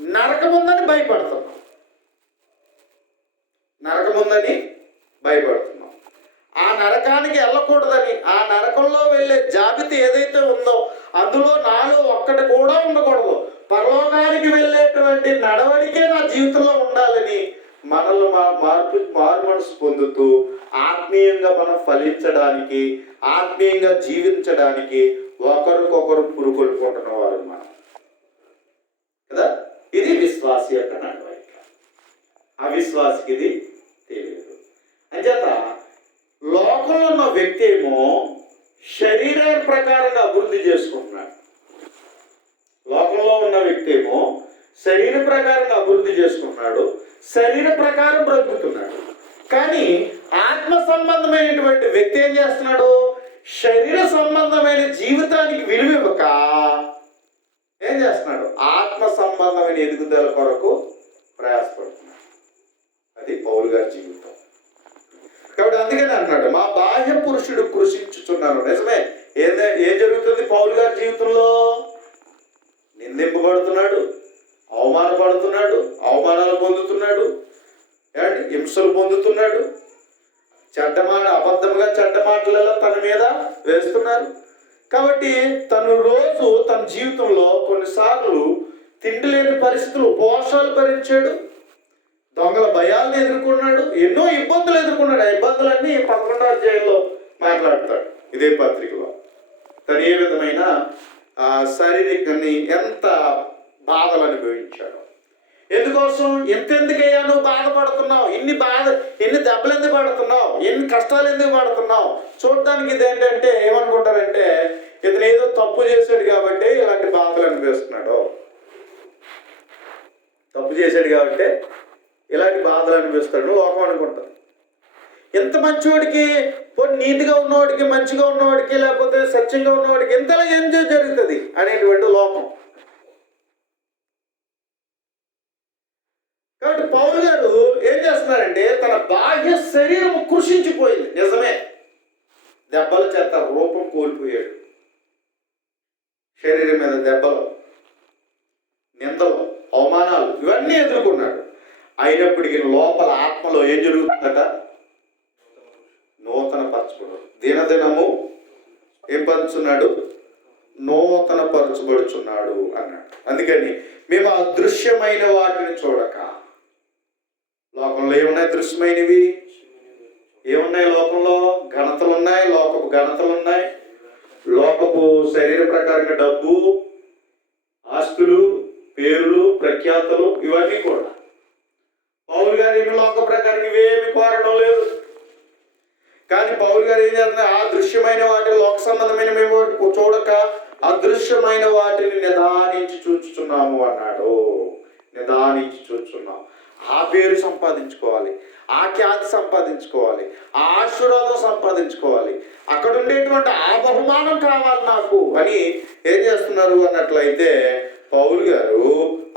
నరకం ఉందని భయపడుతున్నాం. ఉండకూడదని, ఆ నరకంలో వెళ్ళే జాబితా ఏదైతే ఉందో అందులో నాలో ఒక్కటి కూడా ఉండకూడదు, పరలోకానికి వెళ్ళేటువంటి నడవడికే నా జీవితంలో ఉండాలని మనల్ని మారు మనసు పొందుతూ ఆత్మీయంగా మనం ఫలించడానికి, ఆత్మీయంగా జీవించడానికి ఒకరికొకరు పురుకొల్పుకుంటున్న వారు మనం కదా. ఇది విశ్వాసి యొక్క నడవడిక. అవిశ్వాసికి ఇది తెలియదు. అంచేత లోకంలో ఉన్న వ్యక్తి ఏమో శరీర ప్రకారంగా అభివృద్ధి చేసుకుంటున్నాడు. లోకంలో ఉన్న వ్యక్తి ఏమో శరీర ప్రకారంగా అభివృద్ధి చేసుకుంటున్నాడు, శరీర ప్రకారం బ్రతుకుతున్నాడు. కానీ ఆత్మ సంబంధమైనటువంటి వ్యక్తి ఏం చేస్తున్నాడు? శరీర సంబంధమైన జీవితానికి విలువ ఇవ్వక ఏం చేస్తున్నాడు? ఆత్మ సంబంధమైన ఎదుగుదల కొరకు ప్రయాసపడుతున్నాడు. అది పౌలు గారి జీవితం. కాబట్టి అందుకని అన్నాడు, మా బాహ్య పురుషుడు కృషించుచున్నాను. నిజమే. ఏం జరుగుతుంది పౌలు గారి జీవితంలో? నిందింపబడుతున్నాడు, అవమానపడుతున్నాడు, అవమానాలు పొందుతున్నాడు, హింసలు పొందుతున్నాడు, అబద్ధముగా చెడ్డ మాటలలో తన మీద వేస్తున్నారు. కాబట్టి తను రోజు తన జీవితంలో కొన్నిసార్లు తిండి లేని పరిస్థితులు, ఉపవాసాలు భరించాడు, దొంగల భయాలను ఎదుర్కొన్నాడు, ఎన్నో ఇబ్బందులు ఎదుర్కొన్నాడు. ఆ ఇబ్బందులన్నీ 11వ అధ్యాయంలో మాట్లాడతాడు ఇదే పత్రికలో. తను ఏ విధమైన శారీరకాన్ని ఎంత బాధలు అనుభవించాడు. ఎందుకోసం? ఎంతెందుకయ్యా నువ్వు బాధపడుతున్నావు? ఎన్ని దెబ్బలు ఎందుకు పడుతున్నావు? ఎన్ని కష్టాలు ఎందుకు పడుతున్నావు? చూడడానికి ఇది ఏంటంటే ఏమనుకుంటారంటే ఇతను ఏదో తప్పు చేశాడు కాబట్టి ఇలాంటి బాధలు అనిపిస్తున్నాడు, తప్పు చేశాడు కాబట్టి ఇలాంటి బాధలు అనిపిస్తాడు లోకం అనుకుంటుంది. ఎంత మంచివాడికి, నీతిగా ఉన్నవాడికి, మంచిగా ఉన్నవాడికి, లేకపోతే సత్యంగా ఉన్నవాడికి ఎంతలా ఎంజాయ్ జరుగుతుంది అనేటువంటి లోకం. కాబట్టి పౌలు గారు ఏం చేస్తున్నారంటే తన బాహ్య శరీరం కృషించిపోయింది. నిజమే, దెబ్బల చేత రూపం కోల్పోయాడు. శరీరం మీద దెబ్బలు, నిందలు, అవమానాలు ఇవన్నీ ఎదుర్కొన్నాడు. అయినప్పటికీ లోపల ఆత్మలో ఏం జరుగుతుందట? నూతన పరచబడు. దినదినము ఏం పంచున్నాడు? నూతన పరచబడుచున్నాడు అన్నాడు. అందుకని మేము అదృశ్యమైన వాటిని చూడక, లోకంలో ఏమున్నాయి? దృశ్యమైనవి ఏమున్నాయి? లోకంలో ఘనతలు ఉన్నాయి, లోకపు ఘనతలు ఉన్నాయి, లోకపు శరీర ప్రకారంగా డబ్బు, ఆస్తులు, పేర్లు, ప్రఖ్యాతలు ఇవన్నీ కూడా. పౌలు గారు ఏమి లోక ప్రకారం ఇవేమి కోరడం లేదు. కానీ పౌలు గారు ఏం చేస్తున్నారు? ఆ దృశ్యమైన వాటిని, లోక సంబంధమైన మేము చూడక అదృశ్యమైన వాటిని నిదానించి చూచుచున్నాము అన్నాడు. నిదానించి చూచున్నాం. ఆ పేరు సంపాదించుకోవాలి, ఆ ఖ్యాతి సంపాదించుకోవాలి, ఆ ఆశీర్వాదం సంపాదించుకోవాలి, అక్కడ ఉండేటువంటి ఆ బహుమానం కావాలి నాకు అని ఏం చేస్తున్నారు అన్నట్లయితే పౌలు గారు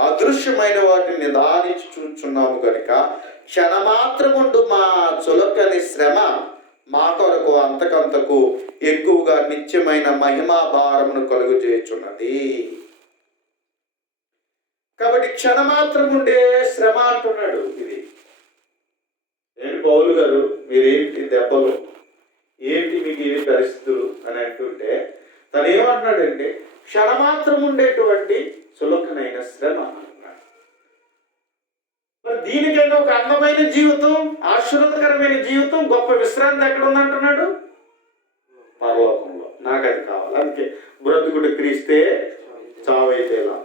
అదృశ్యమైన వాటిని నిదానించి చూచున్నాము కనుక క్షణమాత్రముండు మా చులకని శ్రమ మా కొరకు అంతకంతకు ఎక్కువగా నిత్యమైన మహిమా భారమును కలుగు చేయుచున్నది. కాబట్టి క్షణమాత్రం ఉండే శ్రమ అంటున్నాడు. ఇది ఏంటి పౌలు గారు, మీరేంటి దెబ్బలు, ఏంటి మీకు ఏ పరిస్థితులు అని అంటుంటే తను ఏమంటున్నాడంటే క్షణమాత్రం ఉండేటువంటి చులకనైన శ్రమ అంటున్నాడు. మరి దీనికైనా ఒక అందమైన జీవితం, ఆశీర్వాదకరమైన జీవితం, గొప్ప విశ్రాంతి ఎక్కడ ఉందంటున్నాడు? పరలోకంలో. నాకు అది కావాలి. అందుకే బ్రతుకుడు క్రీస్తే చావైతే ఎలా.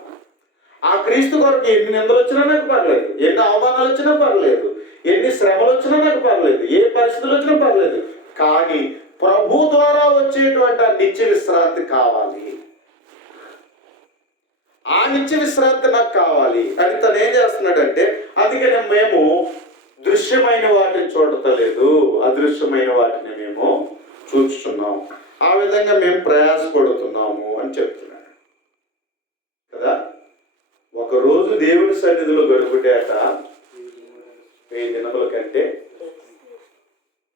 ఆ క్రీస్తు కొరకు ఎన్ని నిందలు వచ్చినా నాకు పర్లేదు, ఎన్ని అవమానాలు వచ్చినా పర్లేదు, ఎన్ని శ్రమలు వచ్చినా నాకు పర్లేదు, ఏ పరిస్థితులు వచ్చినా పర్లేదు, కానీ ప్రభు ద్వారా వచ్చేటువంటి ఆ నిత్య విశ్రాంతి కావాలి. ఆ నిత్య విశ్రాంతి నాకు కావాలి అని తను ఏం చేస్తున్నాడంటే, అందుకని మేము దృశ్యమైన వాటిని చూడటలేదు, అదృశ్యమైన వాటిని మేము చూస్తున్నాం. ఆ విధంగా మేము ప్రయాసపడుతున్నాము అని చెప్తున్నాడు కదా. ఒకరోజు దేవుని సన్నిధిలో గడుపుటేట 1000 దినముల కంటే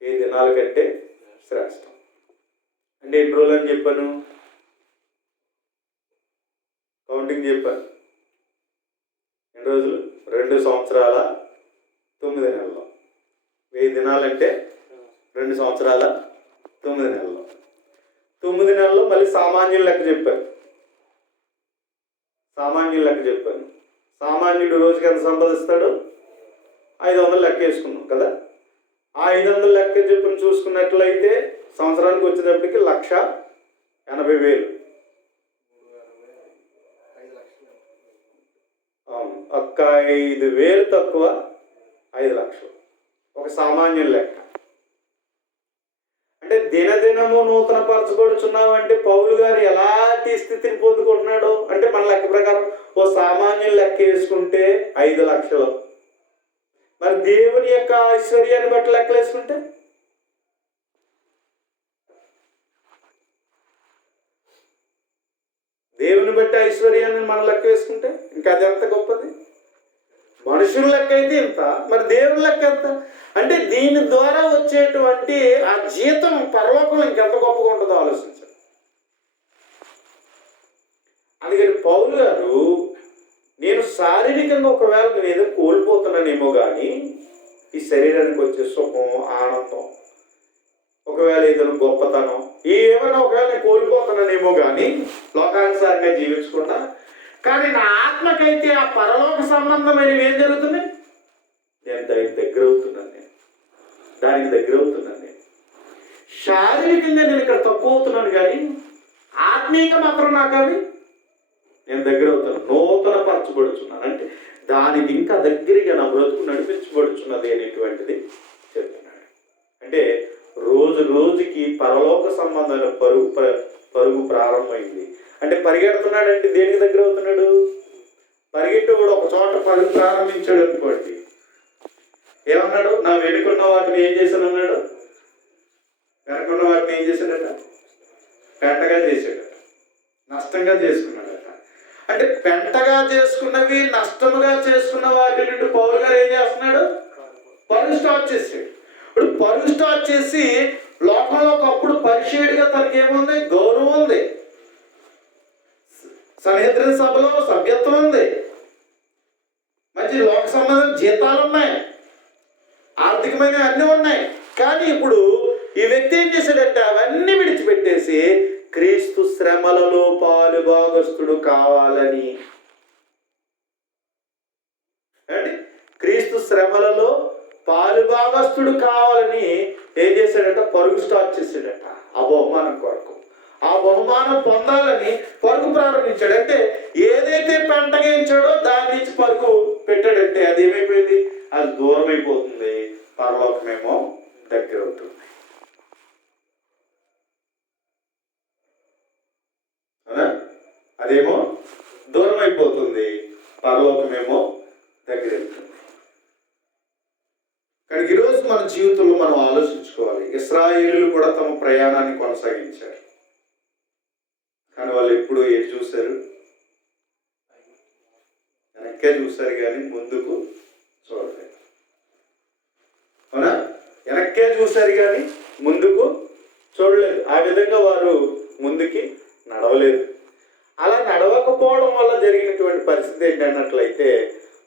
1000 దినాల కంటే శ్రేష్టం. అంటే ఎన్ని రోజులు అని చెప్పాను? కౌంటింగ్ చెప్పాను. ఎన్ని రోజులు? 2 సంవత్సరాల 9 నెలలు. 1000 దినాలంటే 2 సంవత్సరాల 9 నెలల్లో. 9 నెలల్లో మళ్ళీ సామాన్యుల లెక్క చెప్పాను. సామాన్యుడు రోజుకి ఎంత సంపాదిస్తాడు? 500 లెక్క వేసుకున్నాం కదా. ఆ 500 లెక్క చెప్పిన చూసుకున్నట్లయితే సంవత్సరానికి వచ్చేటప్పటికి 1,80,000. అవును, ఒక్క 5,000 తక్కువ 5 లక్షలు ఒక సామాన్యుల లెక్క. అంటే దినదినము నూతన పరచబడుచున్నావు అంటే పౌలు గారు ఎలాంటి స్థితిని పొందుకుంటున్నాడు అంటే మన లెక్క ప్రకారం ఓ సామాన్యుల లెక్క వేసుకుంటే 5 లక్షలు. మరి దేవుని యొక్క ఐశ్వర్యాన్ని బట్టి లెక్కలు వేసుకుంటే దేవుని బట్టి ఐశ్వర్యాన్ని మనం లెక్క వేసుకుంటే ఇంకా అది ఎంత గొప్పది. మనుషుల లెక్క అయితే ఇంత, మరి దేవుని లెక్క ఎంత అంటే దీని ద్వారా వచ్చేటువంటి ఆ జీతం పరలోకంలో ఇంకెంత గొప్పగా ఉంటుందో ఆలోచించండి. అందుకని పౌలు గారు నేను శారీరకంగా ఒకవేళ నేను ఏదో కోల్పోతున్నానేమో కానీ ఈ శరీరానికి వచ్చే సుఖం, ఆనందం, ఒకవేళ ఏదైనా గొప్పతనం ఏమైనా ఒకవేళ నేను కోల్పోతున్నానేమో కానీ లోకానుసారంగా జీవించకుండా, కానీ నా ఆత్మకైతే ఆ పరలోక సంబంధమైనవి ఏం జరుగుతుంది? నేను దానికి దగ్గర అవుతున్నాను. శారీరకంగా నేను ఇక్కడ తక్కువ అవుతున్నాను కానీ ఆత్మీయంగా మాత్రం నాకు అవి నేను దగ్గర అవుతాను. నూతన పరచబడుచున్నాను అంటే దానికి ఇంకా దగ్గరగా నా బ్రతుకు నడిపించబడుచున్నది అనేటువంటిది చెప్తున్నాడు. అంటే రోజు రోజుకి పరలోక సంబంధమైన పరుగు ప్రారంభమైంది. అంటే పరిగెడుతున్నాడు అంటే దేనికి దగ్గర అవుతున్నాడు? పరిగెట్టు కూడా ఒక చోట పరుగు ప్రారంభించాడు అనుకోండి, ఏమన్నాడు? నా వెనుకున్న వాటిని ఏం చేశాను అన్నాడు. వెనుకున్న వాటిని ఏం చేశాడట? పెంటగా చేశాడట, నష్టంగా చేసుకున్నాడట. అంటే పెంటగా చేసుకున్నవి నష్టముగా చేసుకున్న వాటి నుండి పౌలు గారు ఏం చేస్తున్నాడు? పరుగు స్టార్ట్ చేశాడు. ఇప్పుడు పరుగు స్టార్ట్ చేసి లోకంలో ఒకప్పుడు పరిచయుడిగా తనకి ఏముంది? గౌరవం ఉంది, సన్నిహితుల సభలో సభ్యత్వం ఉంది, మంచి లోక సంబంధం జీతాలు ఉన్నాయి, ఆర్థికమైన అన్నీ ఉన్నాయి. కానీ ఇప్పుడు ఈ వ్యక్తి ఏం చేశాడంటే అవన్నీ విడిచిపెట్టేసి క్రీస్తు శ్రమలలో పాలు భాగస్తుడు కావాలని, అంటే క్రీస్తు శ్రమలలో పాలు భాగస్తుడు కావాలని ఏం చేశాడట? పరుగు స్టార్ట్ చేశాడట. ఆ బహుమానం కొరకు, ఆ బహుమానం పొందాలని పరుగు ప్రారంభించాడు. అంటే ఏదైతే పెంటగించాడో దాని నుంచి పరుగు పెట్టాడంటే అది ఏమైపోయింది? అది దూరం అయిపోతుంది, పరలోకమేమో దగ్గర అవుతుంది. అదేమో దూరం అయిపోతుంది, పరలోకమేమో దగ్గర అవుతుంది. కానీ ఈరోజు మన జీవితంలో మనం ఆలోచించుకోవాలి. ఇశ్రాయేలీయులు కూడా తమ ప్రయాణాన్ని కొనసాగించారు, కానీ వాళ్ళు ఎప్పుడు ఏది చూశారు? వెనక్కే చూశారు కానీ ముందుకు చూడలేదు. అవునా? వెనక్కే చూశారు కానీ ముందుకు చూడలేదు. ఆ విధంగా వారు ముందుకి నడవలేదు. అలా నడవకపోవడం వల్ల జరిగినటువంటి పరిస్థితి ఏంటన్నట్లయితే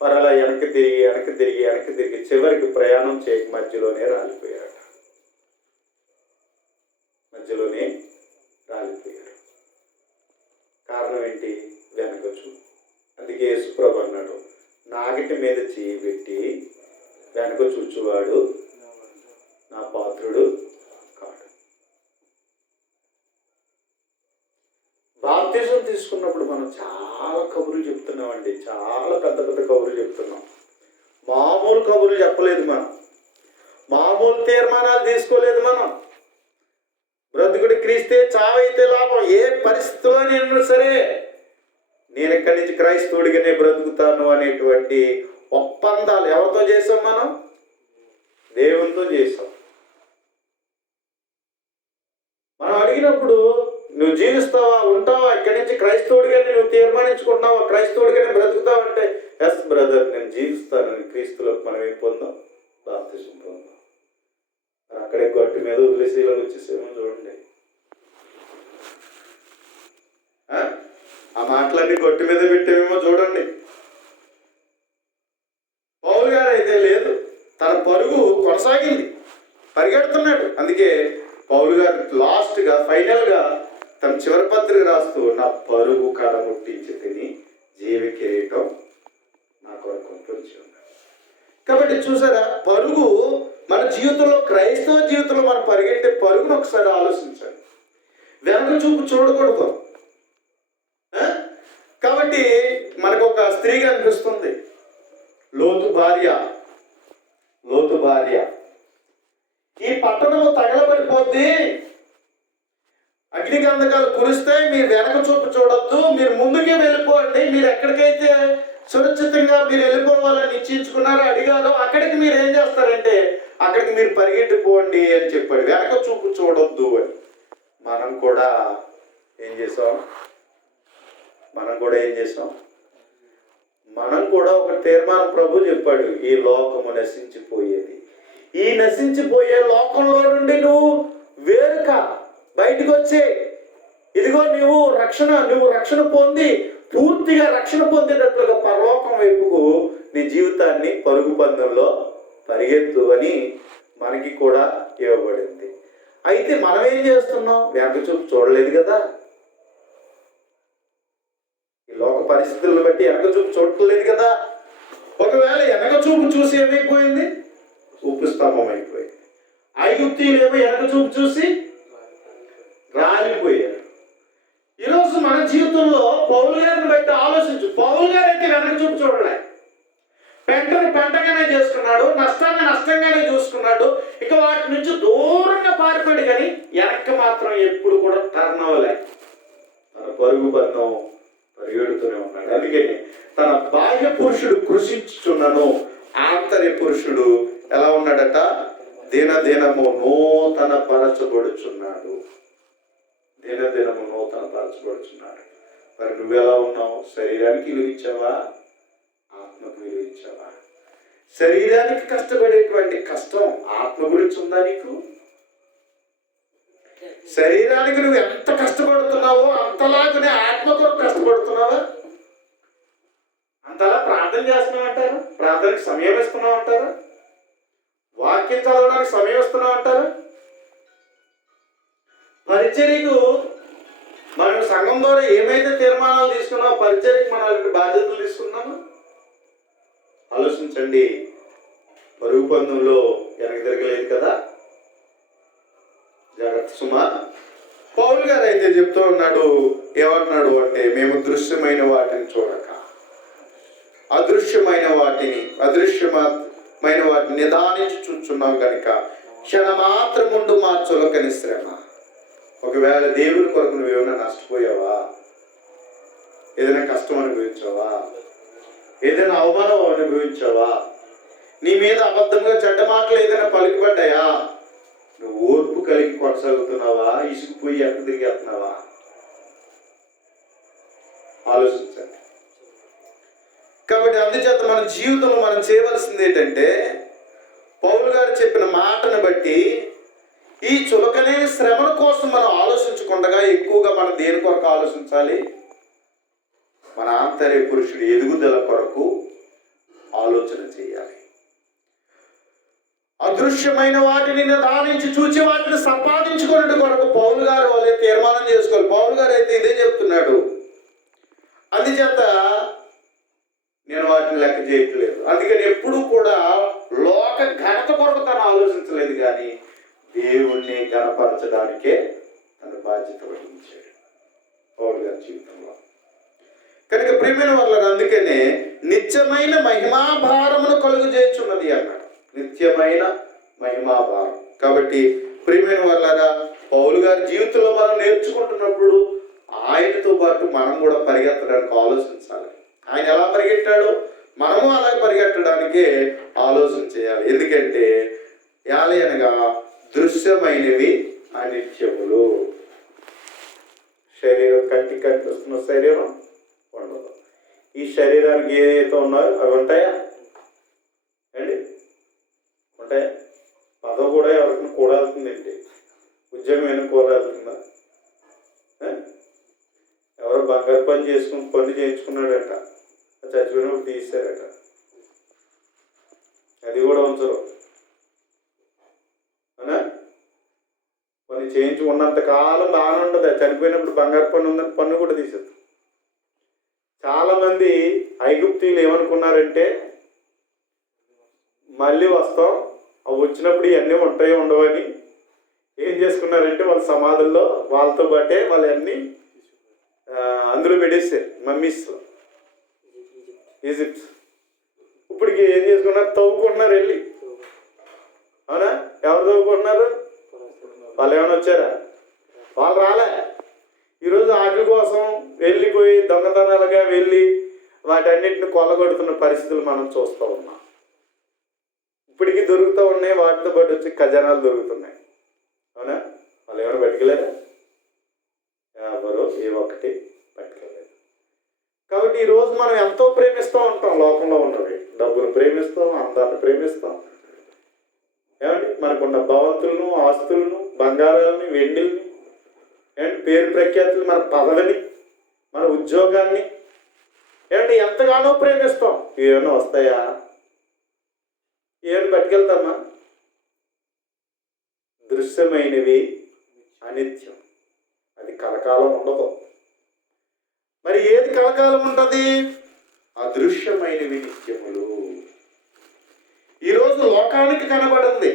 వారు అలా వెనక్కి తిరిగి చివరికి ప్రయాణం చేయక మధ్యలోనే రాలిపోయారు. కారణం ఏంటి? వెనక చూపు. అందుకే యేసుప్రభు అన్నాడు, నాగిటి మీద చేయి పెట్టి వెనక చూచువాడు నా పాత్రుడు కాడు. బాప్తిజం తీసుకున్నప్పుడు మనం చాలా కబుర్లు చెప్తున్నామండి, చాలా పెద్ద పెద్ద కబుర్లు చెప్తున్నాం. మామూలు కబుర్లు చెప్పలేదు మనం, మామూలు తీర్మానాలు తీసుకోలేదు మనం. బ్రతుకుడి క్రీస్తే, చావైతే లాభం. ఏ పరిస్థితిలో నేను సరే నేను ఇక్కడి నుంచి క్రైస్తవుడిగానే బ్రతుకుతాను అనేటువంటి ఒప్పందాలు ఎవరితో చేసాం? మనం దేవునితో చేసాం. మనం అడిగినప్పుడు నువ్వు జీవిస్తావా, ఉంటావా, ఇక్కడి నుంచి క్రైస్తవుడిగానే నువ్వు తీర్మానించుకుంటున్నావా, క్రైస్తవుడిగానే బ్రతుకుతావంటే ఎస్ బ్రదర్ నేను జీవిస్తానని క్రీస్తులోకి మనం ఏం పొందాం? బాప్తిజం పొందాం. అక్కడే గట్టు మీద వదిలేసి ఇలా వచ్చేసేమో చూడండి. ఆ మాటలన్నీ గట్టు మీద పెట్టేమేమో చూడండి. పౌలు గారు అయితే లేదు, తన పరుగు కొనసాగింది, పరిగెడుతున్నాడు. అందుకే పౌలు గారు లాస్ట్గా ఫైనల్గా తన చివరి పత్రిక రాస్తూ నా పరుగు కడముట్టించి తిని జీవ కిరీటం నా కొరకు పొంచి ఉన్నాడు. కాబట్టి చూసారా, పరుగు మన జీవితంలో, క్రైస్తవ జీవితంలో మనం పరిగెట్టే పరుగును ఒకసారి ఆలోచించండి. వెనక చూపు చూడకూడదు. కాబట్టి మనకు ఒక స్త్రీ కనిపిస్తుంది, లోతు భార్య. ఈ పట్టణము తగలబడిపోద్ది, అగ్నిగంధకాలు కురిస్తే మీరు వెనక చూపు చూడొద్దు, మీరు ముందుకే వెళ్ళిపోండి, మీరు ఎక్కడికైతే సురక్షితంగా మీరు వెళ్ళిపోవాలని నిశ్చయించుకున్నారో అడిగారో అక్కడికి మీరు ఏం చేస్తారంటే అక్కడికి మీరు పరిగెట్టిపోండి అని చెప్పాడు. వెనక చూపు చూడొద్దు అని. మనం కూడా ఏం చేసాం? మనం కూడా ఒక తీర్మానం ప్రభు చెప్పాడు, ఈ లోకము నశించిపోయేది. ఈ నశించిపోయే లోకంలో నుండి నువ్వు వేరుగా బయటకు వచ్చే, ఇదిగో నువ్వు రక్షణ పొంది పూర్తిగా రక్షణ పొందేటట్లుగా పరలోకం వైపుకు నీ జీవితాన్ని పరుగు పందెంలో పరిగెత్తు అని మనకి కూడా ఇవ్వబడింది. అయితే మనం ఏం చేస్తున్నాం? వెనక చూపు చూడలేదు కదా. ఈ లోక పరిస్థితులను బట్టి వెనక చూపు చూడలేదు కదా. ఒకవేళ వెనక చూపు చూసి ఏమైపోయింది? ఉప్పు స్తంభం అయిపోయింది. ఐగుప్తీయులేమో వెనక చూపు చూసి రాలిపోయారు. ఈరోజు మన జీవితంలో పౌలు గారిని బట్టి ఆలోచించు. పౌలు గారు అయితే వెనక చూపు చూడలే, పెంటగానే చేసుకున్నాడు, నష్టంగానే చూసుకున్నాడు. ఇక వాటి నుంచి దూరంగా పారిపోయాడు, కానీ వెనక్కి మాత్రం ఎప్పుడు కూడా టర్న్ అవ్వలే. తన పరుగు బంధం పరిగెడుతూనే ఉన్నాడు. అందుకని తన బాహ్య పురుషుడు కృషించుచున్నను, ఆంతర్య పురుషుడు ఎలా ఉన్నాడట? దినదినము నూతన పరచబడుచున్నాడు. మరి నువ్వెలా ఉన్నావు? శరీరానికి విలువ ఇచ్చావా? ఆత్మకు విలువ ఇచ్చావా? శరీరానికి కష్టపడేటువంటి కష్టం ఆత్మ గురించి ఉందా నీకు? శరీరానికి నువ్వు ఎంత కష్టపడుతున్నావో అంతలాగానే ఆత్మ కొరకు కష్టపడుతున్నావా? అంతలా ప్రార్థన చేస్తున్నావు అంటారా? ప్రార్థనకి సమయం ఇస్తున్నావు అంటారా? వాక్యం చదవడానికి సమయం ఇస్తున్నావు అంటారా? పరిచర్యకు మనం సంఘం ద్వారా ఏమైతే తీర్మానాలు తీసుకున్నామో పరిచర్యకు మనం బాధ్యతలు తీసుకున్నామో ఆలోచించండి. పరుగు పందెంలో వెనక తిరగలేదు కదా. జాగ్రత్త సుమా. పౌలు గారు అయితే చెప్తూ ఉన్నాడు, ఏమంటున్నాడు అంటే, మేము దృశ్యమైన వాటిని చూడక అదృశ్యమైన వాటిని నిదానించి చూచున్నాం కనుక క్షణమాత్రముండు మా చులకని శ్రమ. ఒకవేళ దేవుని కొరకు నువ్వు ఏమైనా నష్టపోయావా? ఏదైనా కష్టం అనుభవించావా? ఏదైనా అవమానం అనుభవించావా? నీ మీద అబద్ధంగా చెడ్డ మాటలు ఏదైనా పలుకుబడ్డాయా? నువ్వు ఓర్పు కలిగి కొనసాగుతున్నావా? ఇసుకుపోయి ఎంత తిరిగేస్తున్నావా? ఆలోచించండి. కాబట్టి అందుచేత మన జీవితంలో మనం చేయవలసింది ఏంటంటే, పౌలు గారు చెప్పిన మాటను బట్టి ఈ చులకనే శ్రమల కోసం మనం ఆలోచించకుండా ఎక్కువగా మనం దేని కొరకు ఆలోచించాలి? మన ఆంతర్య పురుషుడి ఎదుగుదల కొరకు ఆలోచన చేయాలి. అదృశ్యమైన వాటిని నిదానించి చూచి వాటిని సంపాదించుకునే కొరకు పౌలు గారు వాళ్ళే తీర్మానం చేసుకోవాలి. పౌలు గారు అయితే ఇదే చెప్తున్నాడు. అందుచేత నేను వాటిని లెక్క చేయట్లేదు. అందుకని ఎప్పుడూ కూడా లోక ఘనత కొరకు తను ఆలోచించలేదు, కానీ దేవుణ్ణి గణపరచడానికే తన బాధ్యత వహించాడు పౌలు గారి జీవితంలో. కనుక ప్రియమైన వాళ్ళని అందుకనే నిత్యమైన మహిమాభారమును కలుగు చేస్తున్నది అన్నాడు. నిత్యమైన మహిమాభారం. కాబట్టి ప్రియమైన వాళ్ళగా పౌలు గారి జీవితంలో మనం నేర్చుకుంటున్నప్పుడు ఆయనతో పాటు మనం కూడా పరిగెత్తడానికి ఆలోచించాలి. ఆయన ఎలా పరిగెట్టాడో మనము అలా పరిగెట్టడానికే ఆలోచన చేయాలి. ఎందుకంటే అనగా దృశ్యమైనవి అనిత్యములు. శరీరం కంటికి కనిపిస్తున్న శరీరం ఉండదు. ఈ శరీరానికి ఏదైతే ఉన్నాయో అవి ఉంటాయా అండి? ఉంటాయా? పదవి కూడా ఎవరికి కూడాల్సిందండి. ఉద్యోగం ఏమైనా కూడాల్సిందా? ఎవరో బంగారు పని చేసుకుని పని చేయించుకున్నాడట, చచ్చిపోయినప్పుడు తీసారట. అది కూడా ఉంచరు. అవునా? కొన్ని చేయించి ఉన్నంత కాలం బాగానే ఉంటుంది. చనిపోయినప్పుడు బంగారు పన్ను ఉందని పన్ను కూడా తీసేది. చాలామంది ఐగుప్తీయులు ఏమనుకున్నారంటే మళ్ళీ వస్తాం, అవి వచ్చినప్పుడు ఇవన్నీ ఉంటాయో ఉండవని ఏం చేసుకున్నారంటే వాళ్ళ సమాధుల్లో వాళ్ళతో పాటే వాళ్ళన్నీ అందులో పెట్టేసారు, మమ్మీస్లో, ఈజిప్ట్. ఇప్పటికి ఏం చేసుకున్నారు? తవ్వుకుంటున్నారు వెళ్ళి. అవునా? ఎవరు తవ్వుకుంటున్నారు? వాళ్ళు ఏమైనా వచ్చారా? వాళ్ళు రాలే. ఈరోజు ఆటల కోసం వెళ్ళిపోయి దొంగతనాలుగా వెళ్ళి వాటన్నిటిని కొల్లగొడుతున్న పరిస్థితులు మనం చూస్తూ ఉన్నాం. ఇప్పటికీ దొరుకుతూ ఉన్నాయి, వాటితో పాటు వచ్చి ఖజానాలు దొరుకుతున్నాయి. అవునా? వాళ్ళు ఎవరు పట్టుకెళ్ళారా? ఎవరు ఏ ఒక్కటి పట్టుకెళ్ళలేదు. కాబట్టి ఈరోజు మనం ఎంతో ప్రేమిస్తూ ఉంటాం. లోకంలో ఉన్నవి డబ్బును ప్రేమిస్తాం, అందాన్ని ప్రేమిస్తాం. ఏమండి? మనకున్న భవంతులను, ఆస్తులను, బంగారాలని, వెండిల్ని, ఏమంటే పేరు ప్రఖ్యాతులు, మన పదవిని, మన ఉద్యోగాన్ని ఏమంటే ఎంతగానో ప్రేమిస్తాం. ఏమైనా వస్తాయా? ఏమైనా పట్టుకెళ్తామా? దృశ్యమైనవి అనిత్యం, అది కలకాలం ఉండదు. మరి ఏది కలకాలం ఉంటుంది? అదృశ్యమైనవి నిత్యములు. ఈరోజు లోకానికి కనబడింది,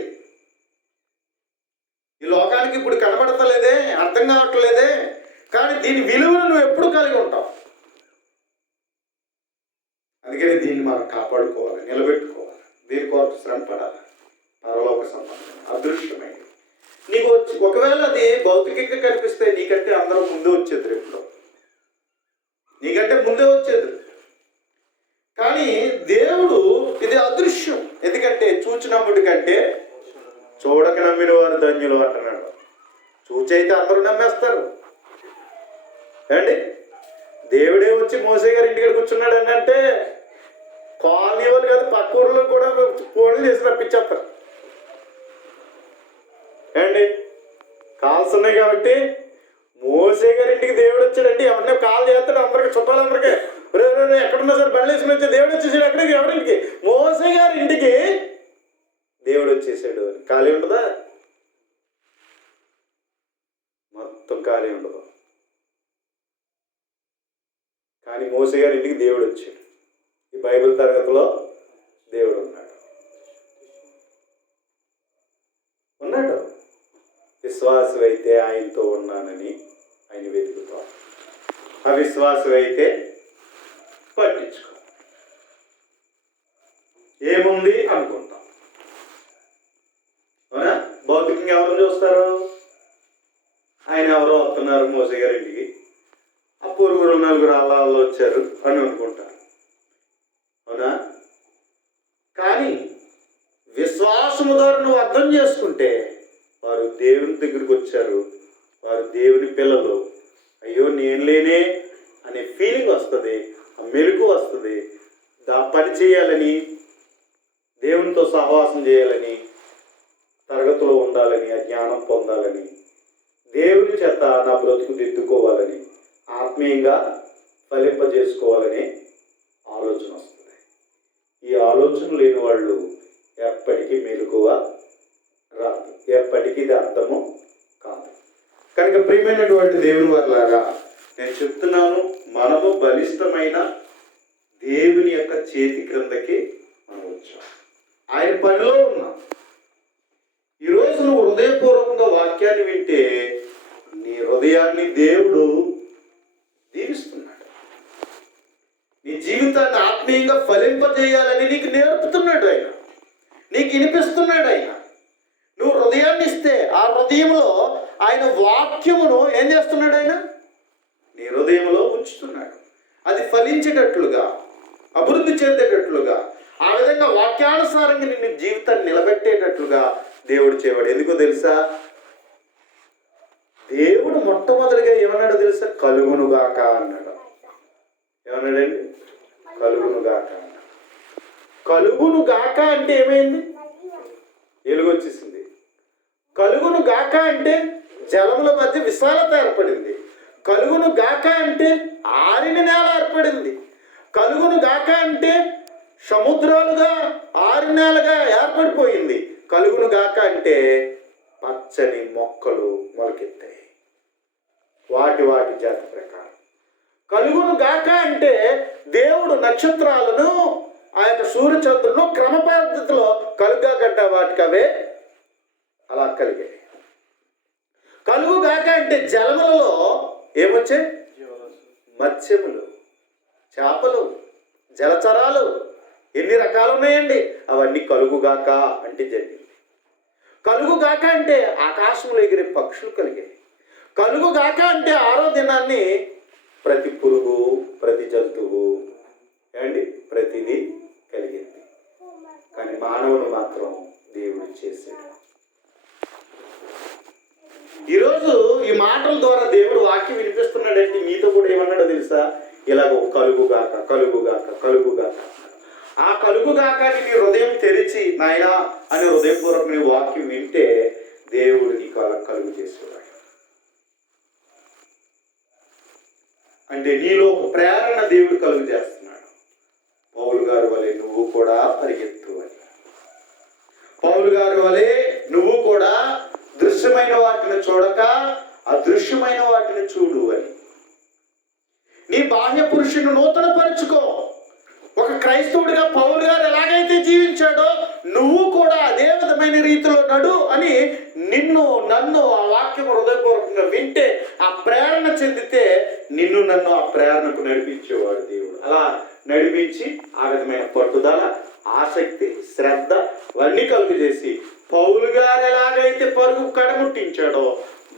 ఈ లోకానికి ఇప్పుడు కనబడతలేదే, అర్థం కావట్లేదే, కానీ దీని విలువను నువ్వు ఎప్పుడు కలిగి ఉంటావు. అందుకని దీన్ని మనం కాపాడుకోవాలి, నిలబెట్టుకోవాలి. దీని కొరకు శ్రమ పడాలి. పరలోక సంబంధం అదృశ్యమైనది నీకు వచ్చి ఒకవేళ అది భౌతికంగా కనిపిస్తే నీకంటే అందరూ ముందే వచ్చేది, ఎప్పుడు నీకంటే ముందే వచ్చేది. కానీ దేవుడు ఇది అదృశ్యం. ఎందుకంటే చూచి నమ్ముడి కంటే చూడక నమ్మిన వారు ధన్యులు అంటున్నాడు. చూచి అయితే అందరూ నమ్మేస్తారు. ఏమండి? దేవుడే వచ్చి మోసే గారి ఇంటికి కూర్చున్నాడు అని అంటే కాలనీ వాళ్ళు కాదు, పక్క ఊర్లో కూడా ఫోన్లు చేసి రప్పించేస్తారు. ఏమండి? కాల్స్ ఉన్నాయి కాబట్టి మోసే గారి ఇంటికి దేవుడు వచ్చాడండి, ఎవరినే కాల్ చేస్తాడు అందరికి, చుట్టాలందరికీ. ఎక్కడున్నా సరే బండ్లు వేసుకుని వచ్చి దేవుడు వచ్చేసాడు. ఎక్కడికి? ఎవరింటికి? మోసే గారి ఇంటికి దేవుడు వచ్చేసాడు అని. ఖాళీ ఉండదా? మొత్తం ఖాళీ ఉండదు. కానీ మోసే గారి ఇంటికి దేవుడు వచ్చాడు. ఈ బైబిల్ తరగతిలో దేవుడు ఉన్నాడు. విశ్వాసం అయితే ఆయనతో ఉన్నానని ఆయన వెతుకుతాం, అవిశ్వాసం అయితే పట్టించుకో, ఏముంది అనుకుంటాం. అవునా? భౌతికంగా ఎవరు చూస్తారు? ఆయన ఎవరో వస్తున్నారు మోసే గారి ఇంటికి, ఆ పొరుగురు నలుగురు అల్లాళ్ళు వచ్చారు అని అనుకుంటారు. అవునా? కానీ విశ్వాసము ద్వారా నువ్వు అర్థం చేసుకుంటే వారు దేవుని దగ్గరికి వచ్చారు, వారు దేవుని పిల్లలు, అయ్యో నేను లేనే అనే ఫీలింగ్ వస్తుంది, ఆ మెలకు వస్తుంది. పని చేయాలని, దేవునితో సహవాసం చేయాలని, తరగతిలో ఉండాలని, ఆ జ్ఞానం పొందాలని, దేవుని చేత నా బ్రతుకు దిద్దుకోవాలని, ఆత్మీయంగా ఫలింపజేసుకోవాలని ఆలోచన వస్తుంది. ఈ ఆలోచన లేని వాళ్ళు ఎప్పటికీ మెలకువ రాదు, ఎప్పటికీ ఇది అర్థము కాదు. కనుక ప్రియమైనటువంటి దేవుని వారిలాగా నేను చెప్తున్నాను, మనము బలిష్టమైన దేవుని యొక్క చేతి క్రిందకి మనం వచ్చాం, ఆయన పనిలో ఉన్నాం. ఈరోజు నువ్వు హృదయపూర్వకంగా వాక్యాన్ని వింటే నీ హృదయాన్ని దేవుడు దీవిస్తున్నాడు. నీ జీవితాన్ని ఆత్మీయంగా ఫలింపజేయాలని నీకు నేర్పుతున్నాడు ఆయన, నీకు వినిపిస్తున్నాడు ఆయన. నువ్వు హృదయాన్ని ఇస్తే ఆ హృదయంలో ఆయన వాక్యమును ఏం చేస్తున్నాడు? ఆయన నీ హృదయంలో ఉంచుతున్నాడు. అది ఫలించేటట్లుగా, అభివృద్ధి చెందేటట్లుగా, ఆ విధంగా వాక్యానుసారంగా నిన్ను జీవితాన్ని నిలబెట్టేటట్లుగా దేవుడు చేయవాడు. ఎందుకో తెలుసా? దేవుడు మొట్టమొదటిగా ఏమన్నాడో తెలుసా? కలుగునుగాక అన్నాడు. ఏమన్నాడండి? కలుగునుగాక అన్నాడు. కలుగునుగాక అంటే ఏమైంది? వెలుగు వచ్చేసింది. కలుగును గాక అంటే జలముల మధ్య విశాలత ఏర్పడింది. కలుగును గాక అంటే ఆరిన నేల ఏర్పడింది. కలుగును గాక అంటే సముద్రాలుగా ఆరిన నేలగా ఏర్పడిపోయింది. కలుగును గాక అంటే పచ్చని మొక్కలు మొలకెత్తాయి వాటి వాటి జాతి ప్రకారం. కలుగును గాక అంటే దేవుడు నక్షత్రాలను ఆ యొక్క సూర్యచంద్రులను క్రమ పద్ధతిలో కలుగాకంట వాటికి అవే అలా కలిగాయి. కలుగు గాక అంటే జలములలో ఏమొచ్చాయి? మత్స్యములు, చేపలు, జలచరాలు ఎన్ని రకాలు ఉన్నాయండి, అవన్నీ కలుగుగాక అంటే జరిగింది. కలుగుగాక అంటే ఆకాశంలో ఎగిరే పక్షులు కలిగాయి. కలుగుగాక అంటే 6వ దినాన్ని ప్రతి పురుగు, ప్రతి జంతువు అండి ప్రతిదీ కలిగింది. కానీ మానవుడు మాత్రం దేవుడు చేశాడు. ఈరోజు ఈ మాటల ద్వారా దేవుడు వాక్యం వినిపిస్తున్నాడంటే మీతో కూడా ఏమన్నాడో తెలుసా? ఇలాగ కలుగుగాక కలుగుగాక కలుగుగాక. ఆ కలుగుగాక నీ హృదయం తెరిచి నాయనా అని హృదయపూర్వక నీ వాక్యం వింటే దేవుడు నీకు అలా కలుగు చేసేవాడు. అంటే నీలో ఒక ప్రేరణ దేవుడు కలుగు చేస్తున్నాడు. పౌలు గారి వలె నువ్వు కూడా పరిగెత్తు అని. పౌలు గారి వలె నువ్వు కూడా దృశ్యమైన వాటిని చూడక అదృశ్యమైన వాటిని చూడు అని. నీ బాహ్య పురుషుని నూతనపరుచుకో. ఒక క్రైస్తవుడిగా పౌలు గారు ఎలాగైతే జీవించాడో నువ్వు కూడా అదే విధమైన రీతిలో నడు అని నన్ను ఆ వాక్యం హృదయపూర్వకంగా వింటే ఆ ప్రేరణ చెందితే నన్ను ఆ ప్రేరణకు నడిపించేవాడు దేవుడు. అలా నడిపించి ఆ విధమైన పట్టుదల, ఆసక్తి, శ్రద్ధ అవన్నీ కలుగు చేసి పౌలు గారు ఎలాగైతే పరుగు కడముట్టించాడో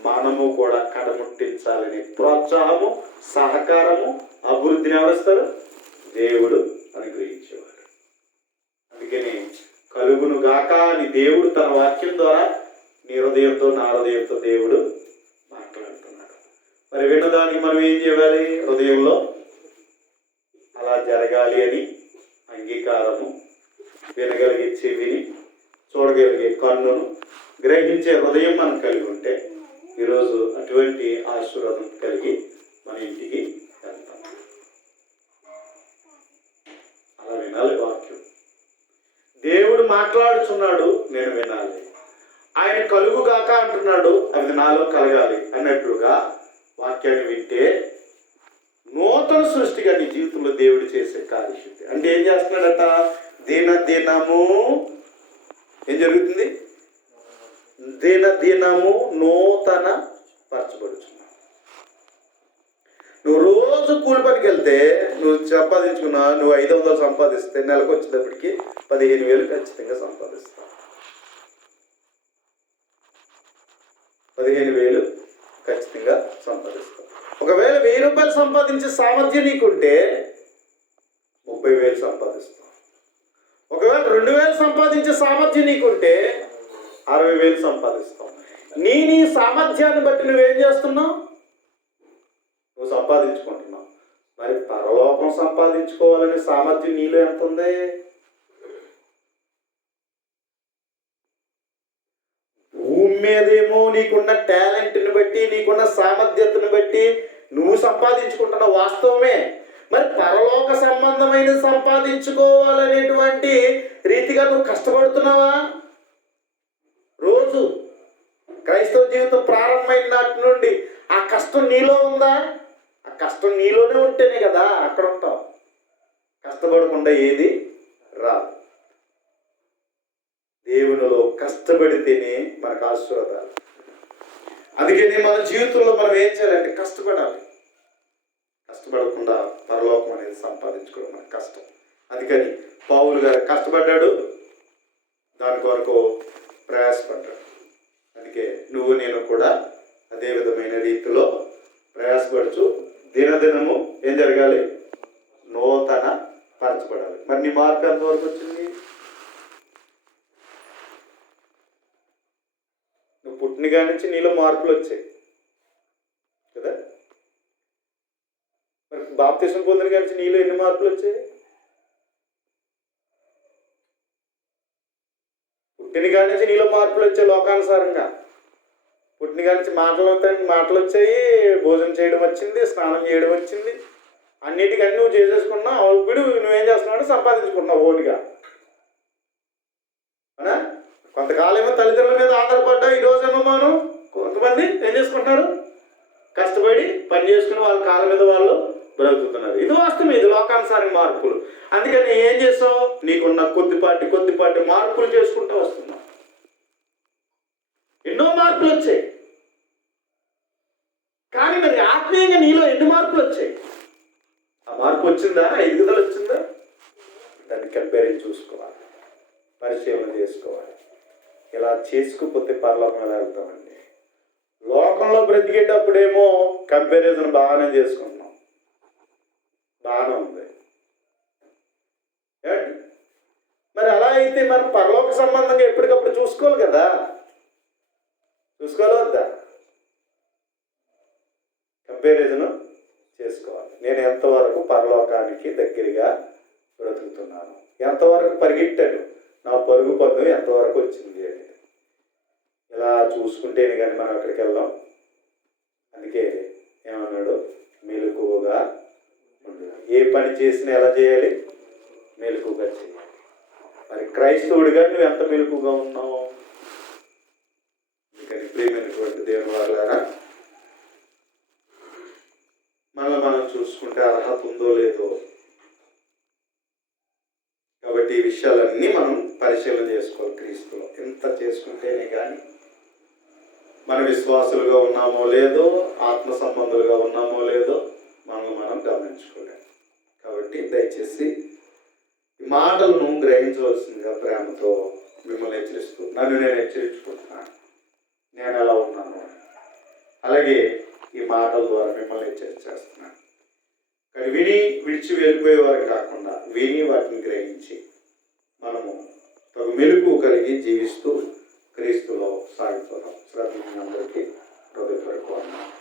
మనము కూడా కడముట్టించాలని ప్రోత్సాహము, సహకారము, అభివృద్ధిని ఎవరిస్తారు? దేవుడు అనుగ్రహించేవాడు. అందుకని కలుగును గాక అని దేవుడు తన వాక్యం ద్వారా నీ హృదయంతో నా హృదయంతో దేవుడు మాట్లాడుతున్నాడు. మరి విన్నదానికి మనం ఏం చేయాలి? హృదయంలో అలా జరగాలి అని అంగీకారము, వినగలిగే చెవిని, చూడగలిగే కన్నును, గ్రహించే హృదయం మనం కలిగి ఉంటే ఈరోజు అటువంటి ఆశీర్వాదం కలిగి మన ఇంటికి వెళ్తాం. అలా వినాలి వాక్యం. దేవుడు మాట్లాడుచున్నాడు, నేను వినాలి. ఆయన కలుగుగాక అంటున్నాడు, అది నాలో కలగాలి అన్నట్లుగా వాక్యాన్ని వింటే నూతన సృష్టిగా నీ జీవితంలో దేవుడు చేసే కార్యశక్తి. అంటే ఏం చేస్తున్నాడట? దినదినము ఏం జరుగుతుంది? దినదినము నూతన పరచబడుచున్నావు. నువ్వు రోజు కూలి పనికి వెళ్తే నువ్వు సంపాదించుకున్నావు, నువ్వు 500 సంపాదిస్తే నెలకు వచ్చేటప్పటికి 15,000 ఖచ్చితంగా సంపాదిస్తావు. 15,000 ఖచ్చితంగా సంపాదిస్తావు. ఒకవేళ 1,000 రూపాయలు సంపాదించే సామర్థ్యం నీకుంటే 30,000 సంపాదిస్తావు. ఒకవేళ 2,000 సంపాదించే సామర్థ్యం నీకుంటే 60,000 సంపాదిస్తావు. నీ సామర్థ్యాన్ని బట్టి నువ్వేం చేస్తున్నావు? నువ్వు సంపాదించుకుంటున్నావు. మరి పరలోకం సంపాదించుకోవాలనే సామర్థ్యం నీలో ఎంత ఉంది? భూమి మీదేమో నీకున్న టాలెంట్ని బట్టి, నీకున్న సామర్థ్యతను బట్టి నువ్వు సంపాదించుకుంటున్నావు, వాస్తవమే. మరి పరలోక సంబంధమైన సంపాదించుకోవాలనేటువంటి రీతిగా నువ్వు కష్టపడుతున్నావా? రోజు క్రైస్తవ జీవితం ప్రారంభమైన నాటి నుండి ఆ కష్టం నీలో ఉందా? ఆ కష్టం నీలోనే ఉంటేనే కదా అక్కడ ఉంటావు. కష్టపడకుండా ఏది రాదు. దేవునిలో కష్టపడితేనే మనకు ఆశీర్వాదాలు. అందుకని మన జీవితంలో మనం ఏం చేయాలంటే కష్టపడాలి. కష్టపడకుండా పరలోకం అనేది సంపాదించుకోవడం మనకు కష్టం. అందుకని పౌలు గారు కష్టపడ్డాడు, దాని కొరకు ప్రయాసపడ్డాడు. అందుకే నువ్వు నేను కూడా అదే విధమైన రీతిలో ప్రయాసపడుచు దినదినము ఏం జరగాలి? నూతన పరచబడాలి. మరి నీ మార్పు ఎంతవరకు వచ్చింది? నువ్వు పుట్టినగా నుంచి నీలో మార్పులు వచ్చాయి కదా. మరి బాప్తిసం పొందిన నుంచి నీలో ఎన్ని మార్పులు వచ్చాయి? పుట్టినగా నుంచి నీలో మార్పులు వచ్చాయి. లోకానుసారంగా పుట్టినగా నుంచి మాటలు వచ్చాయి, భోజనం చేయడం వచ్చింది, స్నానం చేయడం వచ్చింది, అన్నిటికన్నీ నువ్వు చేసేసుకున్నావు. ఇప్పుడు నువ్వేం చేస్తున్నావు? సంపాదించుకుంటున్నావు ఓన్గా. అవునా? కొంతకాలమేమో తల్లిదండ్రుల మీద ఆధారపడ్డావు, ఈరోజేమో కొంతమంది ఏం చేసుకుంటున్నారు, కష్టపడి పని చేసుకుని వాళ్ళ కాళ్ళ మీద వాళ్ళు బ్రతుకుతున్నారు. ఇది వాస్తవం, ఇది లోకానుసారి మార్పులు. అందుకని ఏం చేసావు, నీకున్న కొద్దిపాటి మార్పులు చేసుకుంటూ వస్తున్నావు. ఎన్నో మార్పులు వచ్చాయి, కానీ మరి ఆత్మీయంగా నీలో ఎన్ని మార్పులు వచ్చాయి? ఆ మార్పు వచ్చిందా, ఎదుగుదల వచ్చిందా? దాన్ని కంపేరింగ్ చూసుకోవాలి, పరిశీలన చేసుకోవాలి. ఇలా చేసుకోకపోతే పరలోకం ఎలా వెళ్తామండి? లోకంలో బ్రతికేటప్పుడేమో కంపారిజన్ బాగానే చేసుకుంటున్నాం, బాగానే ఉంది. మరి అలా అయితే మనం పరలోక సంబంధంగా ఎప్పటికప్పుడు చూసుకోవాలి కదా, చూసుకోవాలి వద్దా? కంపారిజన్ చేసుకోవాలి. నేను ఎంతవరకు పరలోకానికి దగ్గరగా బ్రతుకుతున్నాను, ఎంతవరకు పరిగెట్టాను, నా పరుగు పందెం ఎంతవరకు వచ్చింది అని ఇలా చూసుకుంటేనే కానీ మనం అక్కడికి వెళ్దాం. అందుకే ఏమన్నాడు, మెలకువగా ఉండు. ఏ పని చేసినా ఎలా చేయాలి? మెలకువగా చేయాలి. మరి క్రైస్తవుడిగా నువ్వు ఎంత మెలకువగా ఉన్నావు? అందుకని ప్రియమైనటువంటి దేవుని వారలారా, మనం చూసుకుంటే అర్హత ఉందో లేదో. కాబట్టి ఈ విషయాలన్నీ మనం పరిశీలన చేసుకోవాలి. క్రీస్తులో ఎంత చేసుకుంటేనే కానీ మన విశ్వాసులుగా ఉన్నామో లేదో, ఆత్మ సంబంధులుగా ఉన్నామో లేదో మనం గమనించుకోలేము. కాబట్టి దయచేసి ఈ మాటలను గ్రహించవలసిందిగా ప్రేమతో మిమ్మల్ని హెచ్చరిస్తూ, నన్ను నేను హెచ్చరించుకుంటున్నాను, నేను ఎలా ఉన్నాను. అలాగే ఈ మాటల ద్వారా మిమ్మల్ని హెచ్చరిస్తున్నాను. కానీ విని విడిచి వెళ్ళిపోయేవారు కాకుండా విని వాటిని గ్రహించి మనము తగు మెలుకు కలిగి జీవిస్తూ క్రీస్తులో సాగుతున్నాం. శ్రద్ధ అందరికీ హృదయపూర్వక వందనాలు.